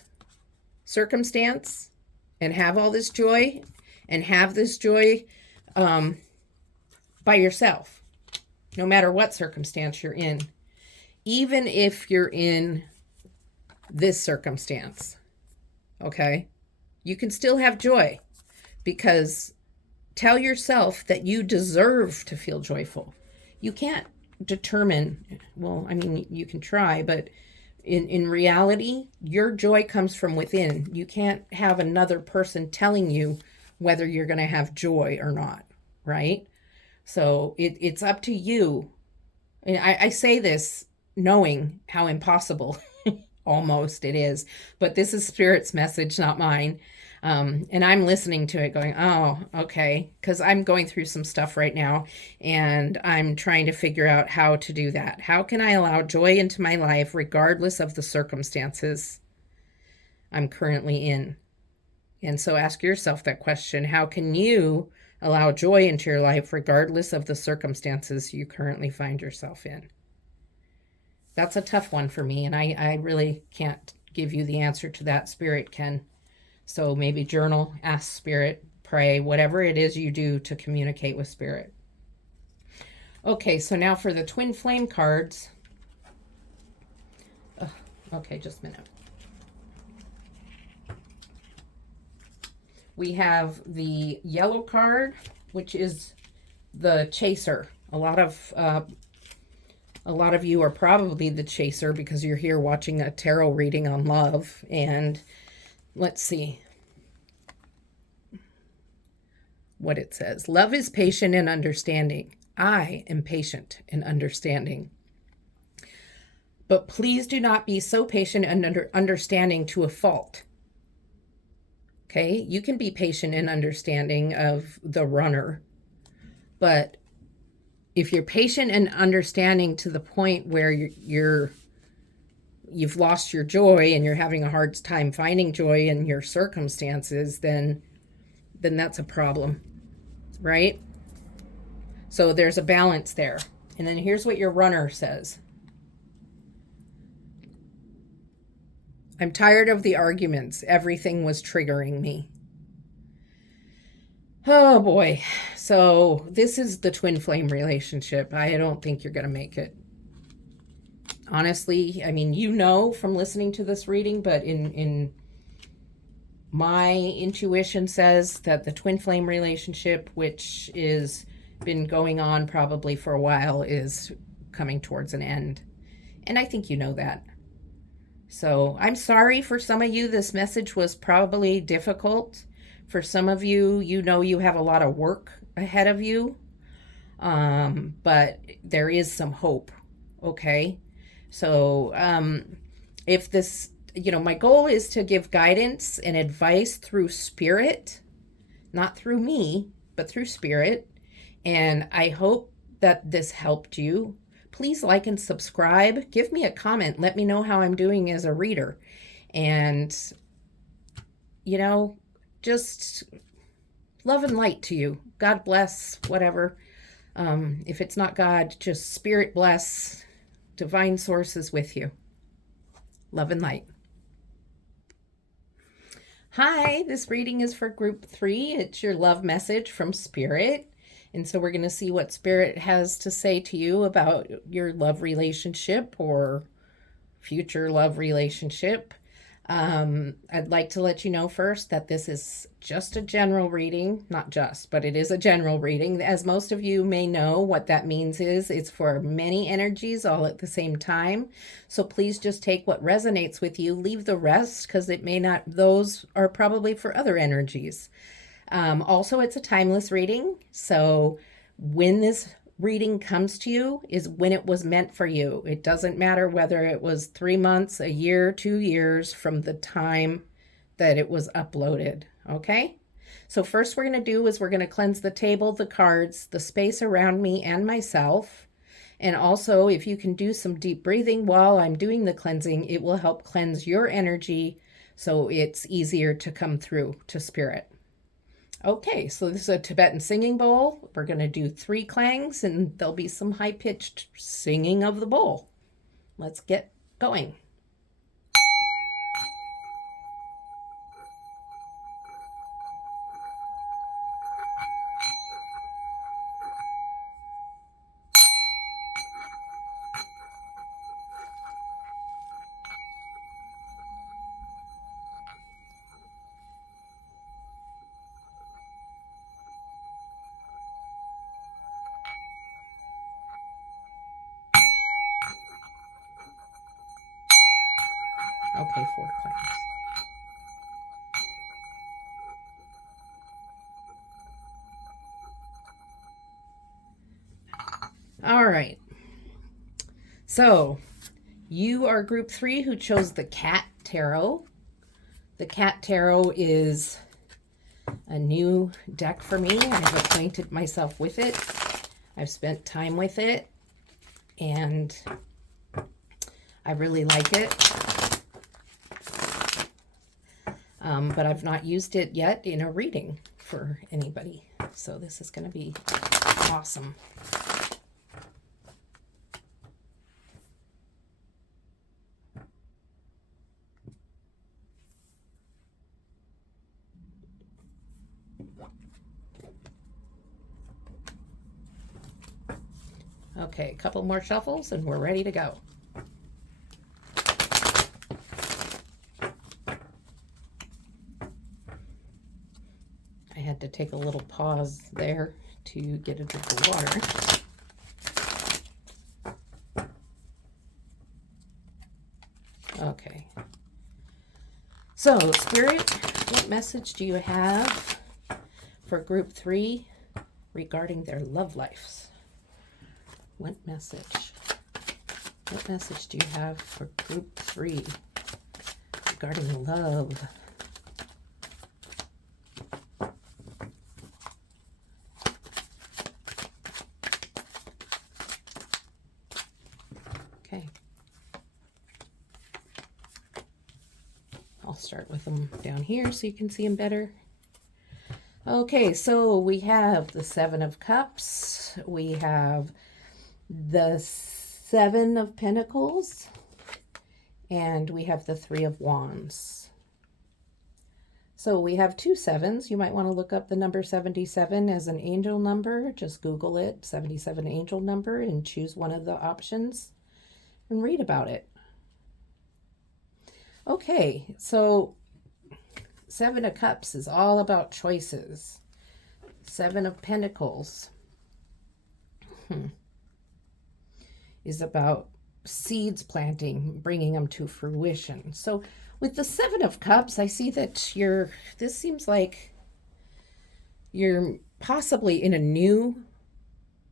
circumstance and have all this joy and have this joy by yourself, no matter what circumstance you're in. Even if you're in this circumstance, okay, you can still have joy, because tell yourself that you deserve to feel joyful. You can't determine, well, I mean, you can try, but in reality, your joy comes from within. You can't have another person telling you whether you're going to have joy or not, right? So it's up to you. And I say this knowing how impossible almost it is, but this is Spirit's message, not mine. And I'm listening to it going, oh, okay, because I'm going through some stuff right now, and I'm trying to figure out how to do that. How can I allow joy into my life regardless of the circumstances I'm currently in? And so ask yourself that question. How can you allow joy into your life regardless of the circumstances you currently find yourself in? That's a tough one for me, and I really can't give you the answer to that. Spirit can. So maybe journal, ask Spirit, pray, whatever it is you do to communicate with Spirit. Okay, so now for the twin flame cards. Okay, just a minute. We have the yellow card, which is the chaser. A lot of you are probably the chaser because you're here watching a tarot reading on love. And let's see what it says. Love is patient and understanding. I am patient and understanding. But please do not be so patient and understanding to a fault. Okay, you can be patient and understanding of the runner, but if you're patient and understanding to the point where you've lost your joy and you're having a hard time finding joy in your circumstances, then that's a problem, right? So there's a balance there. And then here's what your runner says. I'm tired of the arguments. Everything was triggering me. Oh boy. So this is the twin flame relationship. I don't think you're going to make it. Honestly, I mean, you know from listening to this reading, but in my intuition says that the twin flame relationship, which is been going on probably for a while, is coming towards an end. And I think you know that. So I'm sorry for some of you. This message was probably difficult. For some of you, you know you have a lot of work ahead of you. But there is some hope. Okay. So if this, my goal is to give guidance and advice through spirit, not through me, but through spirit. And I hope that this helped you. Please like and subscribe. Give me a comment. Let me know how I'm doing as a reader. And, just love and light to you. God bless, whatever. If it's not God, just spirit bless. Divine sources with you. Love and light. Hi, this reading is for group 3. It's your love message from Spirit. And so we're going to see what Spirit has to say to you about your love relationship or future love relationship. I'd like to let you know first that this is just a general reading, not just, but it is a general reading. As most of you may know, what that means is it's for many energies all at the same time. So please just take what resonates with you, leave the rest because it may not, those are probably for other energies. Also, it's a timeless reading. So when this reading comes to you is when it was meant for you. It doesn't matter whether it was 3 months, a year, 2 years from the time that it was uploaded. Okay? So first we're going to do is we're going to cleanse the table, the cards, the space around me and myself. And also, if you can do some deep breathing while I'm doing the cleansing, it will help cleanse your energy so it's easier to come through to spirit. Okay, so this is a Tibetan singing bowl. We're going to do 3 clangs and there'll be some high-pitched singing of the bowl. Let's get going. Okay, 4 clangs. All right. So, you are group 3 who chose the Cat Tarot. The Cat Tarot is a new deck for me. I've acquainted myself with it. I've spent time with it. And I really like it. But I've not used it yet in a reading for anybody. So this is going to be awesome. Okay, a couple more shuffles and we're ready to go. take a little pause there to get a drink of water. Okay. So, Spirit, what message do you have for group 3 regarding their love lives? What message? What message do you have for group 3 regarding love? Okay. I'll start with them down here so you can see them better. Okay, so we have the 7 of Cups. We have the 7 of Pentacles. And we have the 3 of Wands. So we have 2 7s. You might want to look up the number 77 as an angel number. Just Google it, 77 angel number, and choose one of the options and read about it. Okay, so 7 of Cups is all about choices. 7 of Pentacles is about seeds planting, bringing them to fruition. So with the 7 of Cups, I see that this seems like you're possibly in a new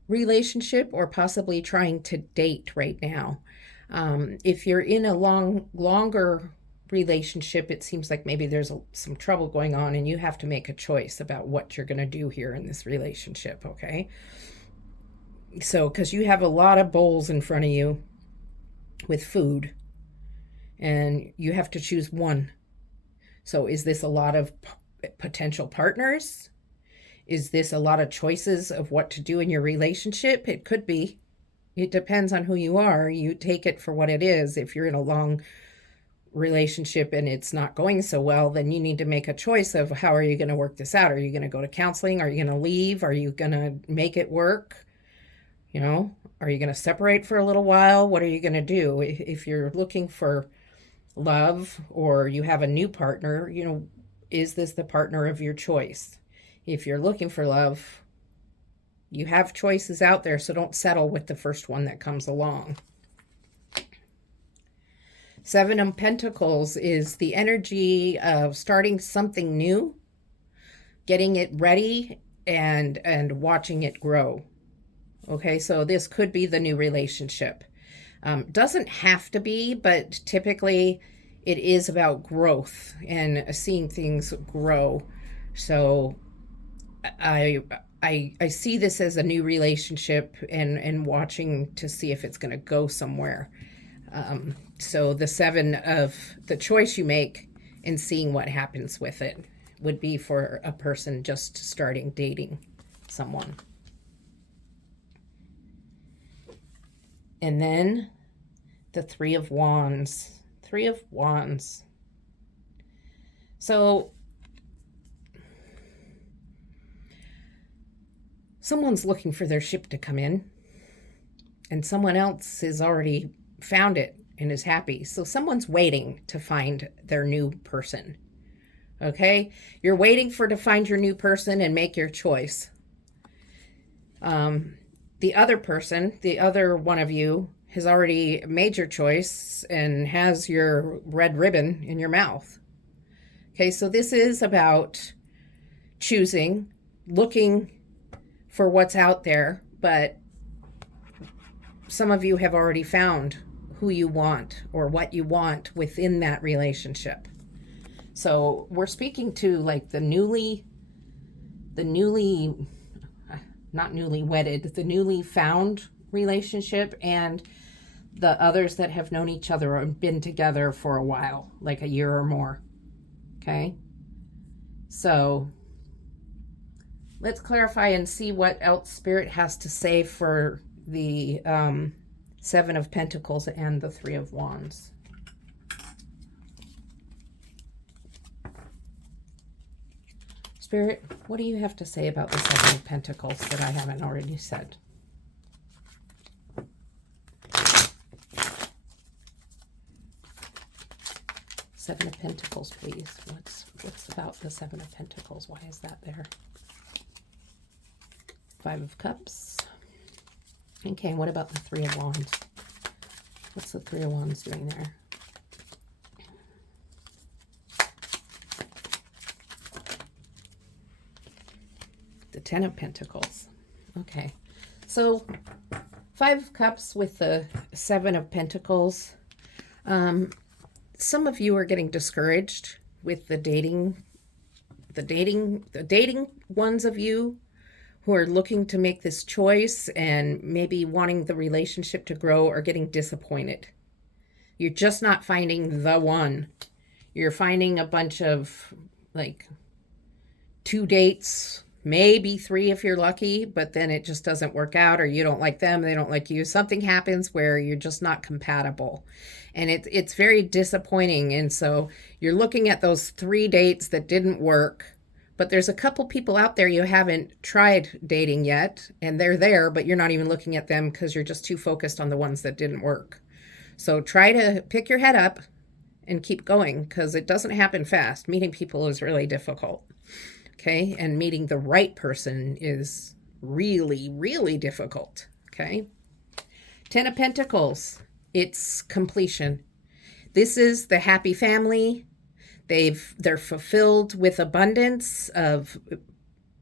relationship or possibly trying to date right now. If you're in a longer relationship, it seems like maybe there's some trouble going on and you have to make a choice about what you're going to do here in this relationship, okay? So, because you have a lot of bowls in front of you with food and you have to choose one. So is this a lot of potential partners? Is this a lot of choices of what to do in your relationship? It could be. It depends on who you are. You take it for what it is. If you're in a long relationship and it's not going so well, then you need to make a choice of how are you going to work this out? Are you going to go to counseling? Are you going to leave? Are you going to make it work? You know, are you going to separate for a little while? What are you going to do? If you're looking for love or you have a new partner, you know, is this the partner of your choice? If you're looking for love, you have choices out there, so don't settle with the first one that comes along. 7 of Pentacles is the energy of starting something new, getting it ready, and watching it grow. Okay, so this could be the new relationship. Doesn't have to be, but typically it is about growth and seeing things grow. So I see this as a new relationship and watching to see if it's going to go somewhere. So the 7 of the choice you make and seeing what happens with it would be for a person just starting dating someone. And then the 3 of Wands. 3 of Wands. So someone's looking for their ship to come in, and someone else has already found it and is happy. So someone's waiting to find their new person. Okay? You're waiting to find your new person and make your choice. The other person, the other one of you, has already made your choice and has your red ribbon in your mouth. Okay, so this is about choosing, looking for what's out there, but some of you have already found who you want or what you want within that relationship. So we're speaking to like the newly not newly wedded, the newly found relationship, and the others that have known each other and been together for a while, like a year or more. Okay? So let's clarify and see what else Spirit has to say for the 7 of Pentacles and the 3 of Wands. Spirit, what do you have to say about the 7 of Pentacles that I haven't already said? Seven of Pentacles, please. What's about the 7 of Pentacles? Why is that there? Five of Cups. Okay, what about the Three of Wands? What's the Three of Wands doing there? The Ten of Pentacles. Okay, so Five of Cups with the Seven of Pentacles. Some of you are getting discouraged with the dating ones of you who are looking to make this choice and maybe wanting the relationship to grow or getting disappointed. You're just not finding the one. You're finding a bunch of like 2 dates, maybe 3 if you're lucky, but then it just doesn't work out, or you don't like them, they don't like you. Something happens where you're just not compatible. And it's very disappointing. And so you're looking at those 3 dates that didn't work, but there's a couple people out there you haven't tried dating yet, and they're there, but you're not even looking at them because you're just too focused on the ones that didn't work. So try to pick your head up and keep going, because it doesn't happen fast. Meeting people is really difficult. Okay, and meeting the right person is really, really difficult. Okay. Ten of Pentacles. It's completion. This is the happy family. They're fulfilled with abundance of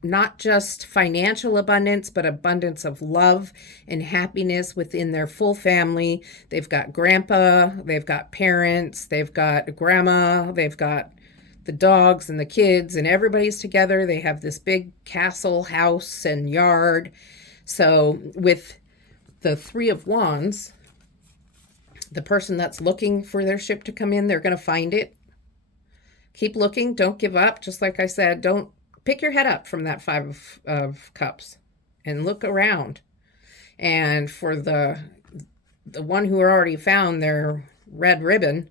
not just financial abundance, but abundance of love and happiness within their full family. They've got grandpa, they've got parents, they've got grandma, they've got the dogs and the kids, and everybody's together. They have this big castle house and yard. So with the Three of Wands, the person that's looking for their ship to come in, they're going to find it. Keep looking. Don't give up. Just like I said, don't pick your head up from that Five of Cups and look around. And for the one who already found their red ribbon,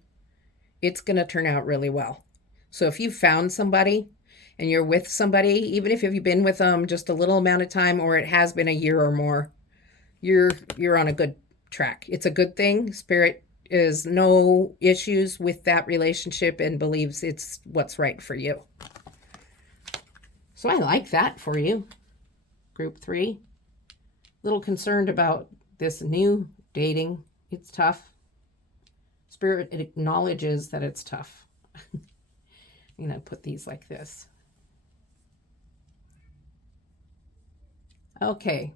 it's going to turn out really well. So if you found somebody and you're with somebody, even if you've been with them just a little amount of time, or it has been a year or more, you're on a good track. It's a good thing. Spirit is no issues with that relationship and believes it's what's right for you. So I like that for you, Group 3. Little concerned about this new dating. It's tough. Spirit, it acknowledges that it's tough. I'm going to put these like this. Okay,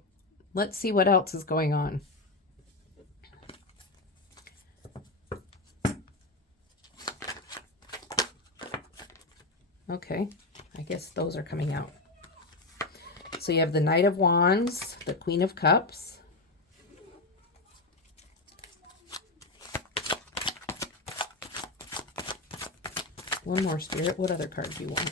let's see what else is going on. Okay, I guess those are coming out. So you have the Knight of Wands, the Queen of Cups. One more, Spirit. What other card do you want?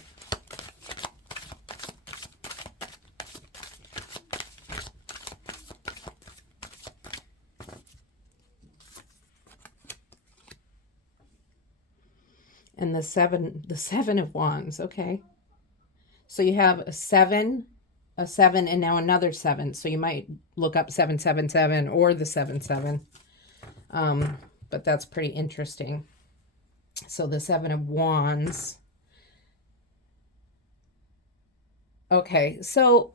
And the seven of Wands. Okay. So you have a 7, and now another 7. So you might look up 777 or the 77. But that's pretty interesting. So the 7 of Wands. Okay, so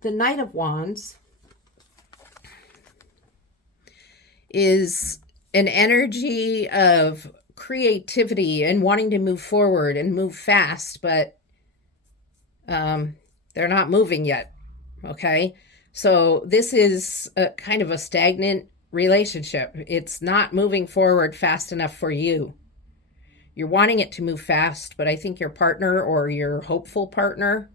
the Knight of Wands is an energy of creativity and wanting to move forward and move fast, but they're not moving yet. Okay, so this is a kind of a stagnant relationship. It's not moving forward fast enough for you. You're wanting it to move fast, but I think your partner or your hopeful partner,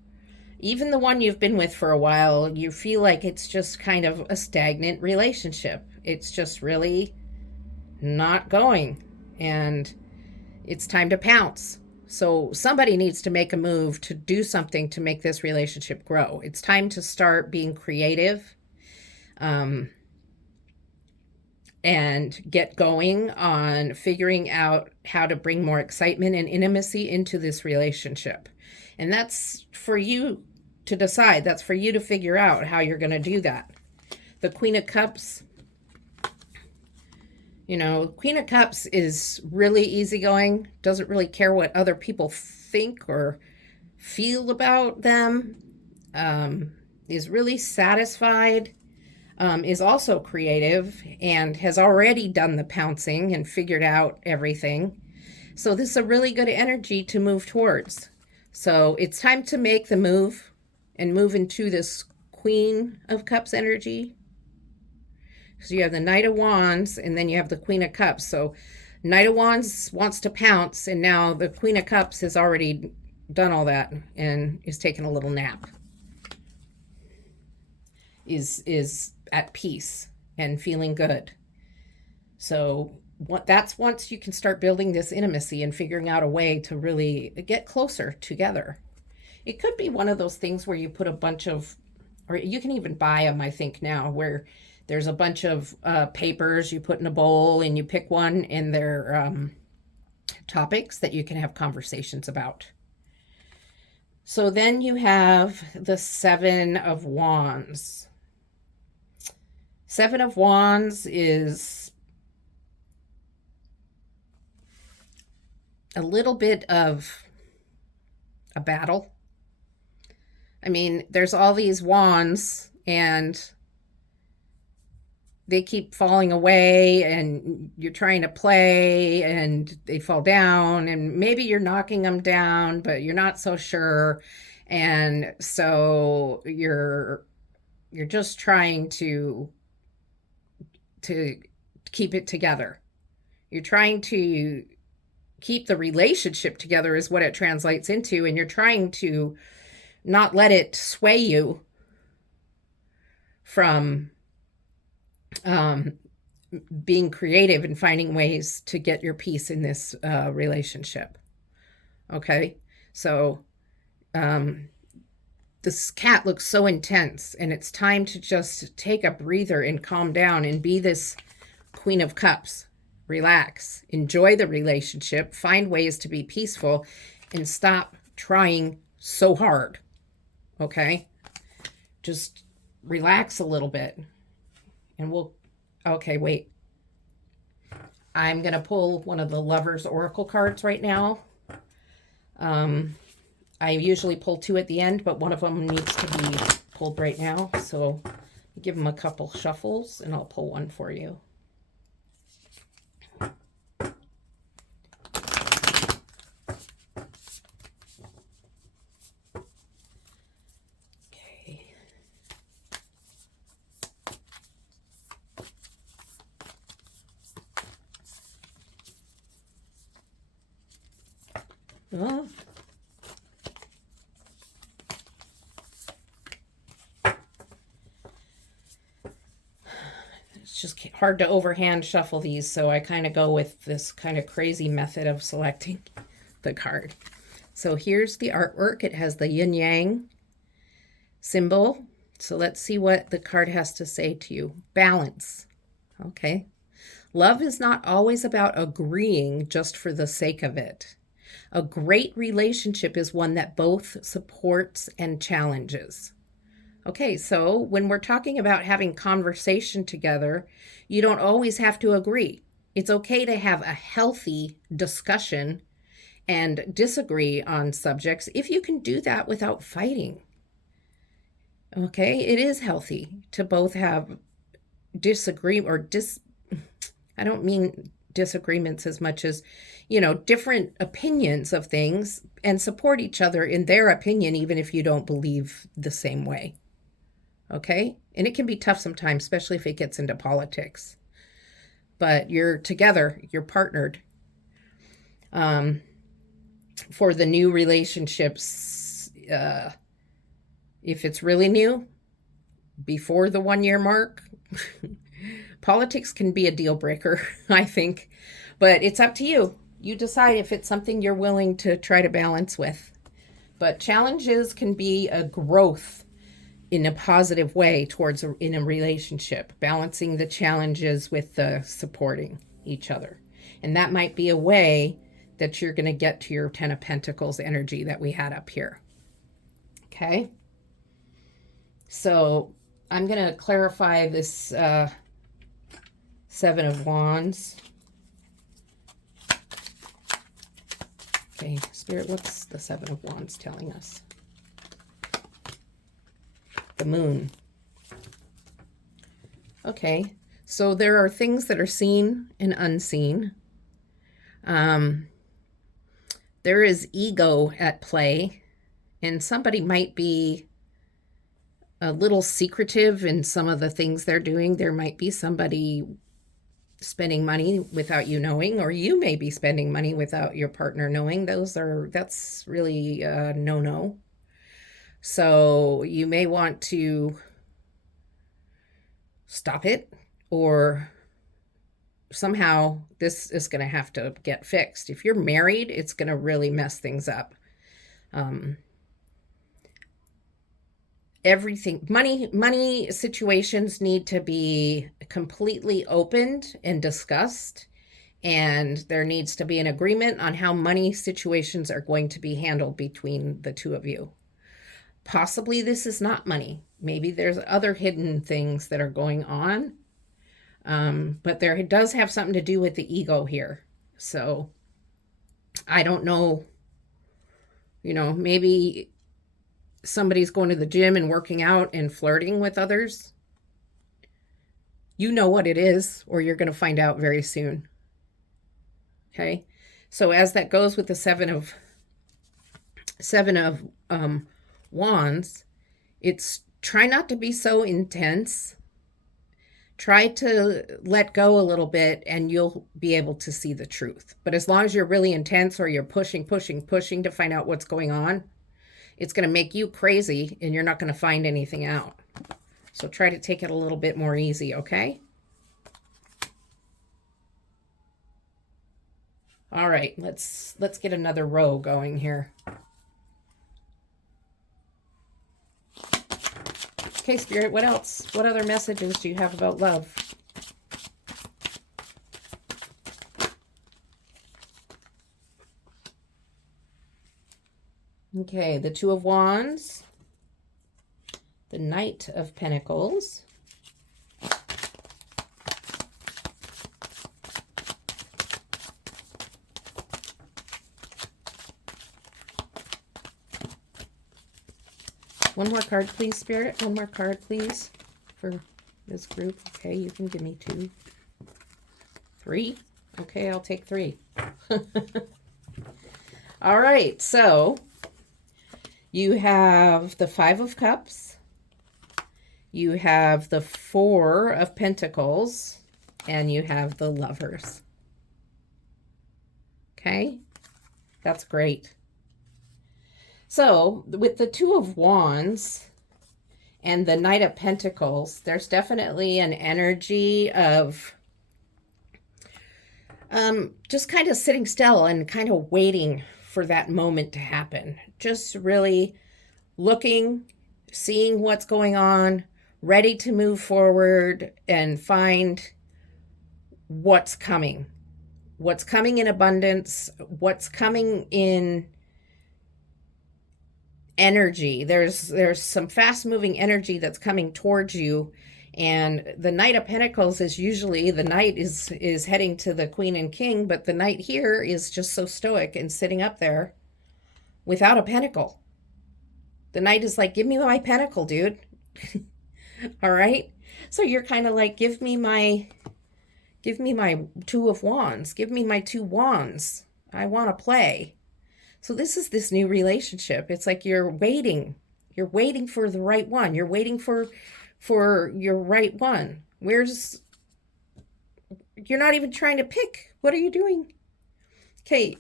even the one you've been with for a while, you feel like it's just kind of a stagnant relationship. It's just really not going, and it's time to pounce. So somebody needs to make a move to do something to make this relationship grow. It's time to start being creative. And get going on figuring out how to bring more excitement and intimacy into this relationship. And that's for you to decide. That's for you to figure out how you're going to do that. The Queen of Cups, Queen of Cups is really easygoing, doesn't really care what other people think or feel about them. is really satisfied, is also creative, and has already done the pouncing and figured out everything. So this is a really good energy to move towards. So it's time to make the move and move into this Queen of Cups energy. So you have the Knight of Wands, and then you have the Queen of Cups. So Knight of Wands wants to pounce, and now the Queen of Cups has already done all that and is taking a little nap. Is at peace and feeling good. So that's once you can start building this intimacy and figuring out a way to really get closer together. It could be one of those things where you put a bunch of, or you can even buy them, I think now, where there's a bunch of papers you put in a bowl and you pick one, and they're topics that you can have conversations about. So then you have the Seven of Wands. Seven of Wands is a little bit of a battle. I mean, there's all these wands and they keep falling away, and you're trying to play and they fall down, and maybe you're knocking them down, but you're not so sure. And so you're just trying to keep it together. You're trying to keep the relationship together is what it translates into, and you're trying to not let it sway you from being creative and finding ways to get your peace in this relationship. Okay, so this cat looks so intense, and it's time to just take a breather and calm down and be this Queen of Cups. Relax, enjoy the relationship, find ways to be peaceful, and stop trying so hard. Okay, just relax a little bit, and okay, wait. I'm going to pull one of the Lovers Oracle cards right now. I usually pull two at the end, but one of them needs to be pulled right now. So give them a couple shuffles, and I'll pull one for you. Okay. Oh. It's just hard to overhand shuffle these, so I kind of go with this kind of crazy method of selecting the card. So here's the artwork. It has the yin yang symbol. So let's see what the card has to say to you. Balance. Okay. Love is not always about agreeing just for the sake of it. A great relationship is one that both supports and challenges. Okay, so when we're talking about having conversation together, you don't always have to agree. It's okay to have a healthy discussion and disagree on subjects if you can do that without fighting. Okay, it is healthy to both have I don't mean disagreements as much as, different opinions of things, and support each other in their opinion, even if you don't believe the same way. Okay? And it can be tough sometimes, especially if it gets into politics. But you're together, you're partnered. For the new relationships, if it's really new, before the 1 year mark, politics can be a deal breaker, I think. But it's up to you. You decide if it's something you're willing to try to balance with. But challenges can be a growth in a positive way in a relationship, balancing the challenges with the supporting each other. And that might be a way that you're going to get to your 10 of Pentacles energy that we had up here. Okay? So I'm going to clarify this Seven of Wands. Okay, Spirit, what's the Seven of Wands telling us? the Moon. Okay, so there are things that are seen and unseen. There is ego at play, and somebody might be a little secretive in some of the things they're doing. There might be somebody spending money without you knowing, or you may be spending money without your partner knowing. That's really a no-no. So you may want to stop it, or somehow this is going to have to get fixed. If you're married, it's going to really mess things up. Everything, money situations need to be completely opened and discussed, and there needs to be an agreement on how money situations are going to be handled between the two of you. Possibly this is not money. Maybe there's other hidden things that are going on. But there does have something to do with the ego here. So I don't know, maybe somebody's going to the gym and working out and flirting with others. You know what it is, or you're going to find out very soon. Okay. So as that goes with the seven of wands, it's try not to be so intense. Try to let go a little bit and you'll be able to see the truth. But as long as you're really intense, or you're pushing to find out what's going on, it's going to make you crazy and you're not going to find anything out. So try to take it a little bit more easy, okay? All right, let's get another row going here. Okay, Spirit, what else? What other messages do you have about love? Okay, the Two of Wands, the Knight of Pentacles, one more card, please, Spirit. One more card, please, for this group. Okay, you can give me 2. 3. Okay, I'll take 3. All right, so you have the 5 of Cups, you have the 4 of Pentacles, and you have the Lovers. Okay, that's great. So with the 2 of Wands and the Knight of Pentacles, there's definitely an energy of just kind of sitting still and kind of waiting for that moment to happen. Just really looking, seeing what's going on, ready to move forward and find what's coming in abundance, what's coming in energy. There's some fast moving energy that's coming towards you. And the Knight of Pentacles is usually, the Knight is heading to the Queen and King, but the Knight here is just so stoic and sitting up there without a pentacle. The Knight is like, give me my pentacle, dude. All right. So you're kind of like, give me my 2 of Wands. Give me my 2 wands. I want to play. So this is this new relationship. It's like you're waiting for the right one. You're waiting for your right one. You're not even trying to pick. What are you doing? Okay,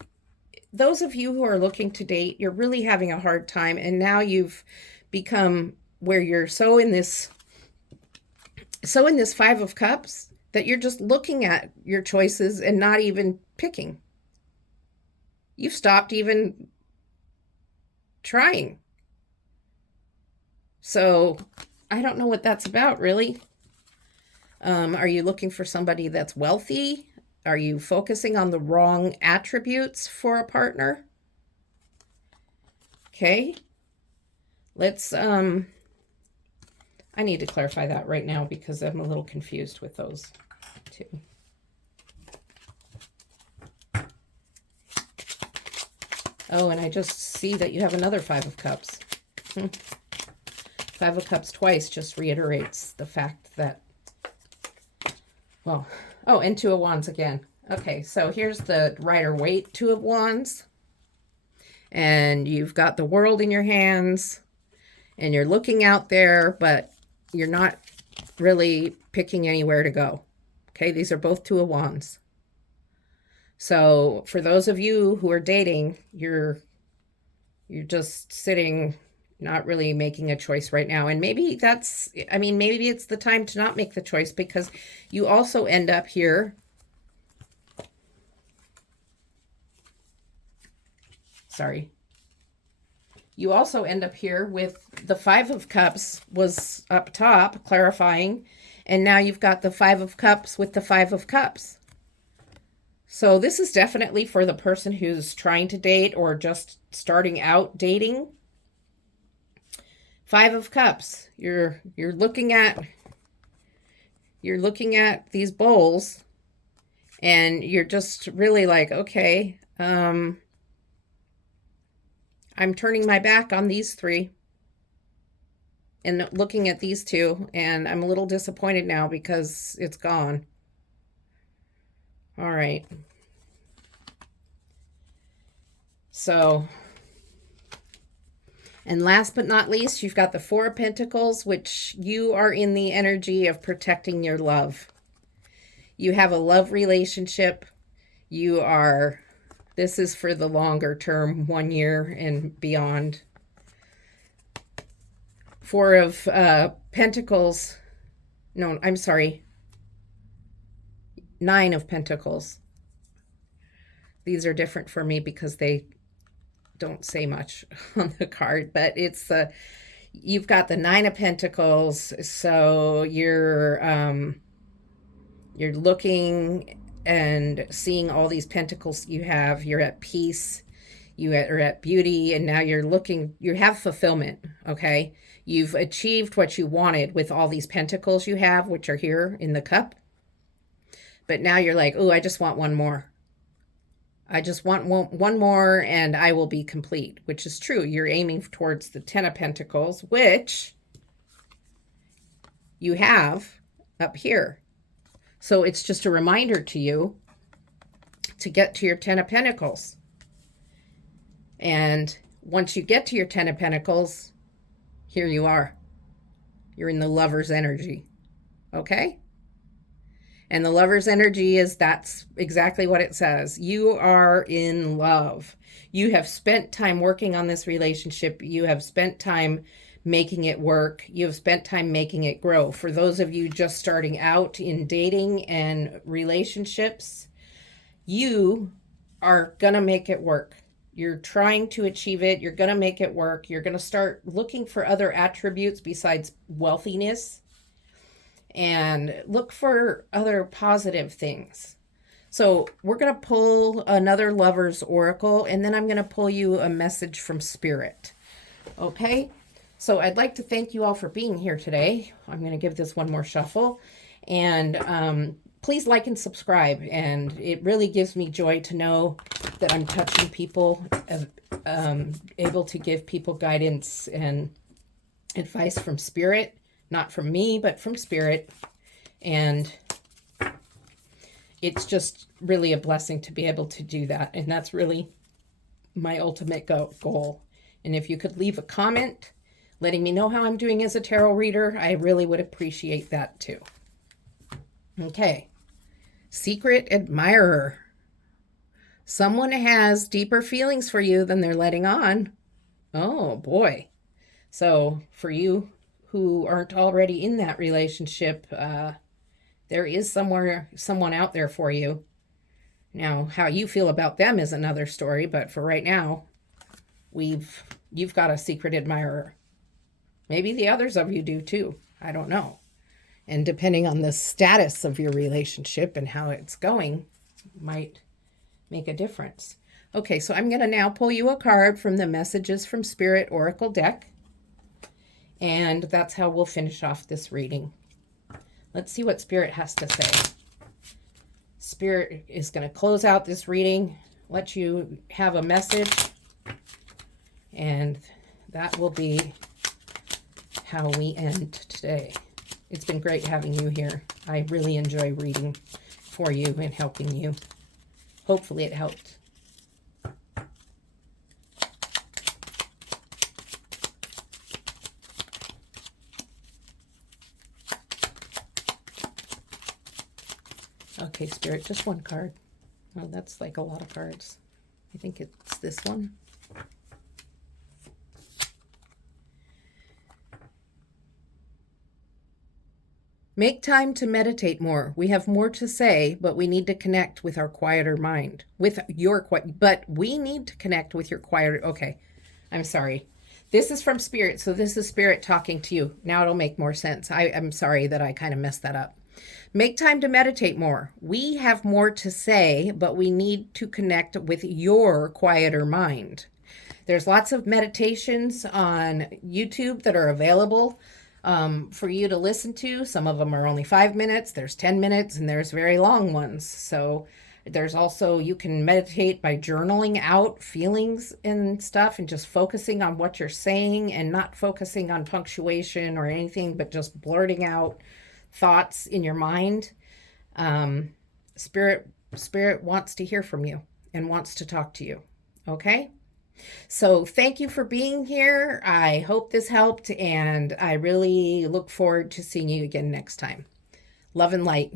those of you who are looking to date, you're really having a hard time, and now you've become where you're so in this 5 of Cups that you're just looking at your choices and not even picking. You've stopped even trying. So I don't know what that's about, really. Are you looking for somebody that's wealthy? Are you focusing on the wrong attributes for a partner? Okay. Let's, I need to clarify that right now because I'm a little confused with those 2. Oh, and I just see that you have another 5 of Cups. Five of Cups twice just reiterates the fact that, well, oh, and Two of Wands again. Okay, so here's the Rider-Waite Two of Wands. And you've got the world in your hands. And you're looking out there, but you're not really picking anywhere to go. Okay, these are both Two of Wands. So for those of you who are dating, you're just sitting, not really making a choice right now. And maybe that's, I mean, maybe it's the time to not make the choice, because you also end up here. Sorry. You also end up here with the Five of Cups was up top, clarifying. And now you've got the Five of Cups with the Five of Cups. So this is definitely for the person who's trying to date or just starting out dating. Five of Cups. You're looking at these bowls, and you're just really like, okay, I'm turning my back on these three and looking at these two, and I'm a little disappointed now because it's gone. All right. So, and last but not least, you've got the Four of Pentacles, which you are in the energy of protecting your love. You have a love relationship. This is for the longer term, 1 year and beyond. Four of Pentacles. No, I'm sorry. Nine of Pentacles. These are different for me because they don't say much on the card, but it's you've got the Nine of Pentacles. So you're looking and seeing all these pentacles you have. You're at peace. You are at beauty, and now you're looking, you have fulfillment, okay? You've achieved what you wanted with all these pentacles you have, which are here in the cup. But now you're like, oh, I just want one more. I just want one more and I will be complete, which is true. You're aiming towards the Ten of Pentacles, which you have up here. So it's just a reminder to you to get to your Ten of Pentacles. And once you get to your Ten of Pentacles, here you are. You're in the Lover's energy. Okay? And the Lover's energy is, that's exactly what it says. You are in love. You have spent time working on this relationship. You have spent time making it work. You have spent time making it grow. For those of you just starting out in dating and relationships, you are going to make it work. You're trying to achieve it. You're going to make it work. You're going to start looking for other attributes besides wealthiness, and look for other positive things. So we're going to pull another Lover's Oracle, and then I'm going to pull you a message from Spirit. Okay? So I'd like to thank you all for being here today. I'm going to give this one more shuffle. And please like and subscribe. And it really gives me joy to know that I'm touching people, able to give people guidance and advice from Spirit. Not from me, but from Spirit. And it's just really a blessing to be able to do that. And that's really my ultimate goal. And if you could leave a comment letting me know how I'm doing as a tarot reader, I really would appreciate that too. Okay. Secret admirer. Someone has deeper feelings for you than they're letting on. Oh boy. So for you who aren't already in that relationship, there is someone out there for you. Now, how you feel about them is another story, but for right now, you've got a secret admirer. Maybe the others of you do too. I don't know. And depending on the status of your relationship and how it's going, might make a difference. Okay, so I'm going to now pull you a card from the Messages from Spirit Oracle deck. And that's how we'll finish off this reading. Let's see what Spirit has to say. Spirit is going to close out this reading, let you have a message, and that will be how we end today. It's been great having you here. I really enjoy reading for you and helping you. Hopefully it helped. Okay, Spirit, just one card. Oh, that's like a lot of cards. I think it's this one. Make time to meditate more. We have more to say, but we need to connect with our quieter mind. But we need to connect with your quieter. Okay, I'm sorry. This is from Spirit, so this is Spirit talking to you. Now it'll make more sense. I'm sorry that I kind of messed that up. Make time to meditate more. We have more to say, but we need to connect with your quieter mind. There's lots of meditations on YouTube that are available for you to listen to. Some of them are only 5 minutes, there's 10 minutes, and there's very long ones. So there's also, you can meditate by journaling out feelings and stuff and just focusing on what you're saying and not focusing on punctuation or anything, but just blurting out thoughts in your mind. Spirit wants to hear from you and wants to talk to you. Okay? So thank you for being here. I hope this helped, and I really look forward to seeing you again next time. Love and light.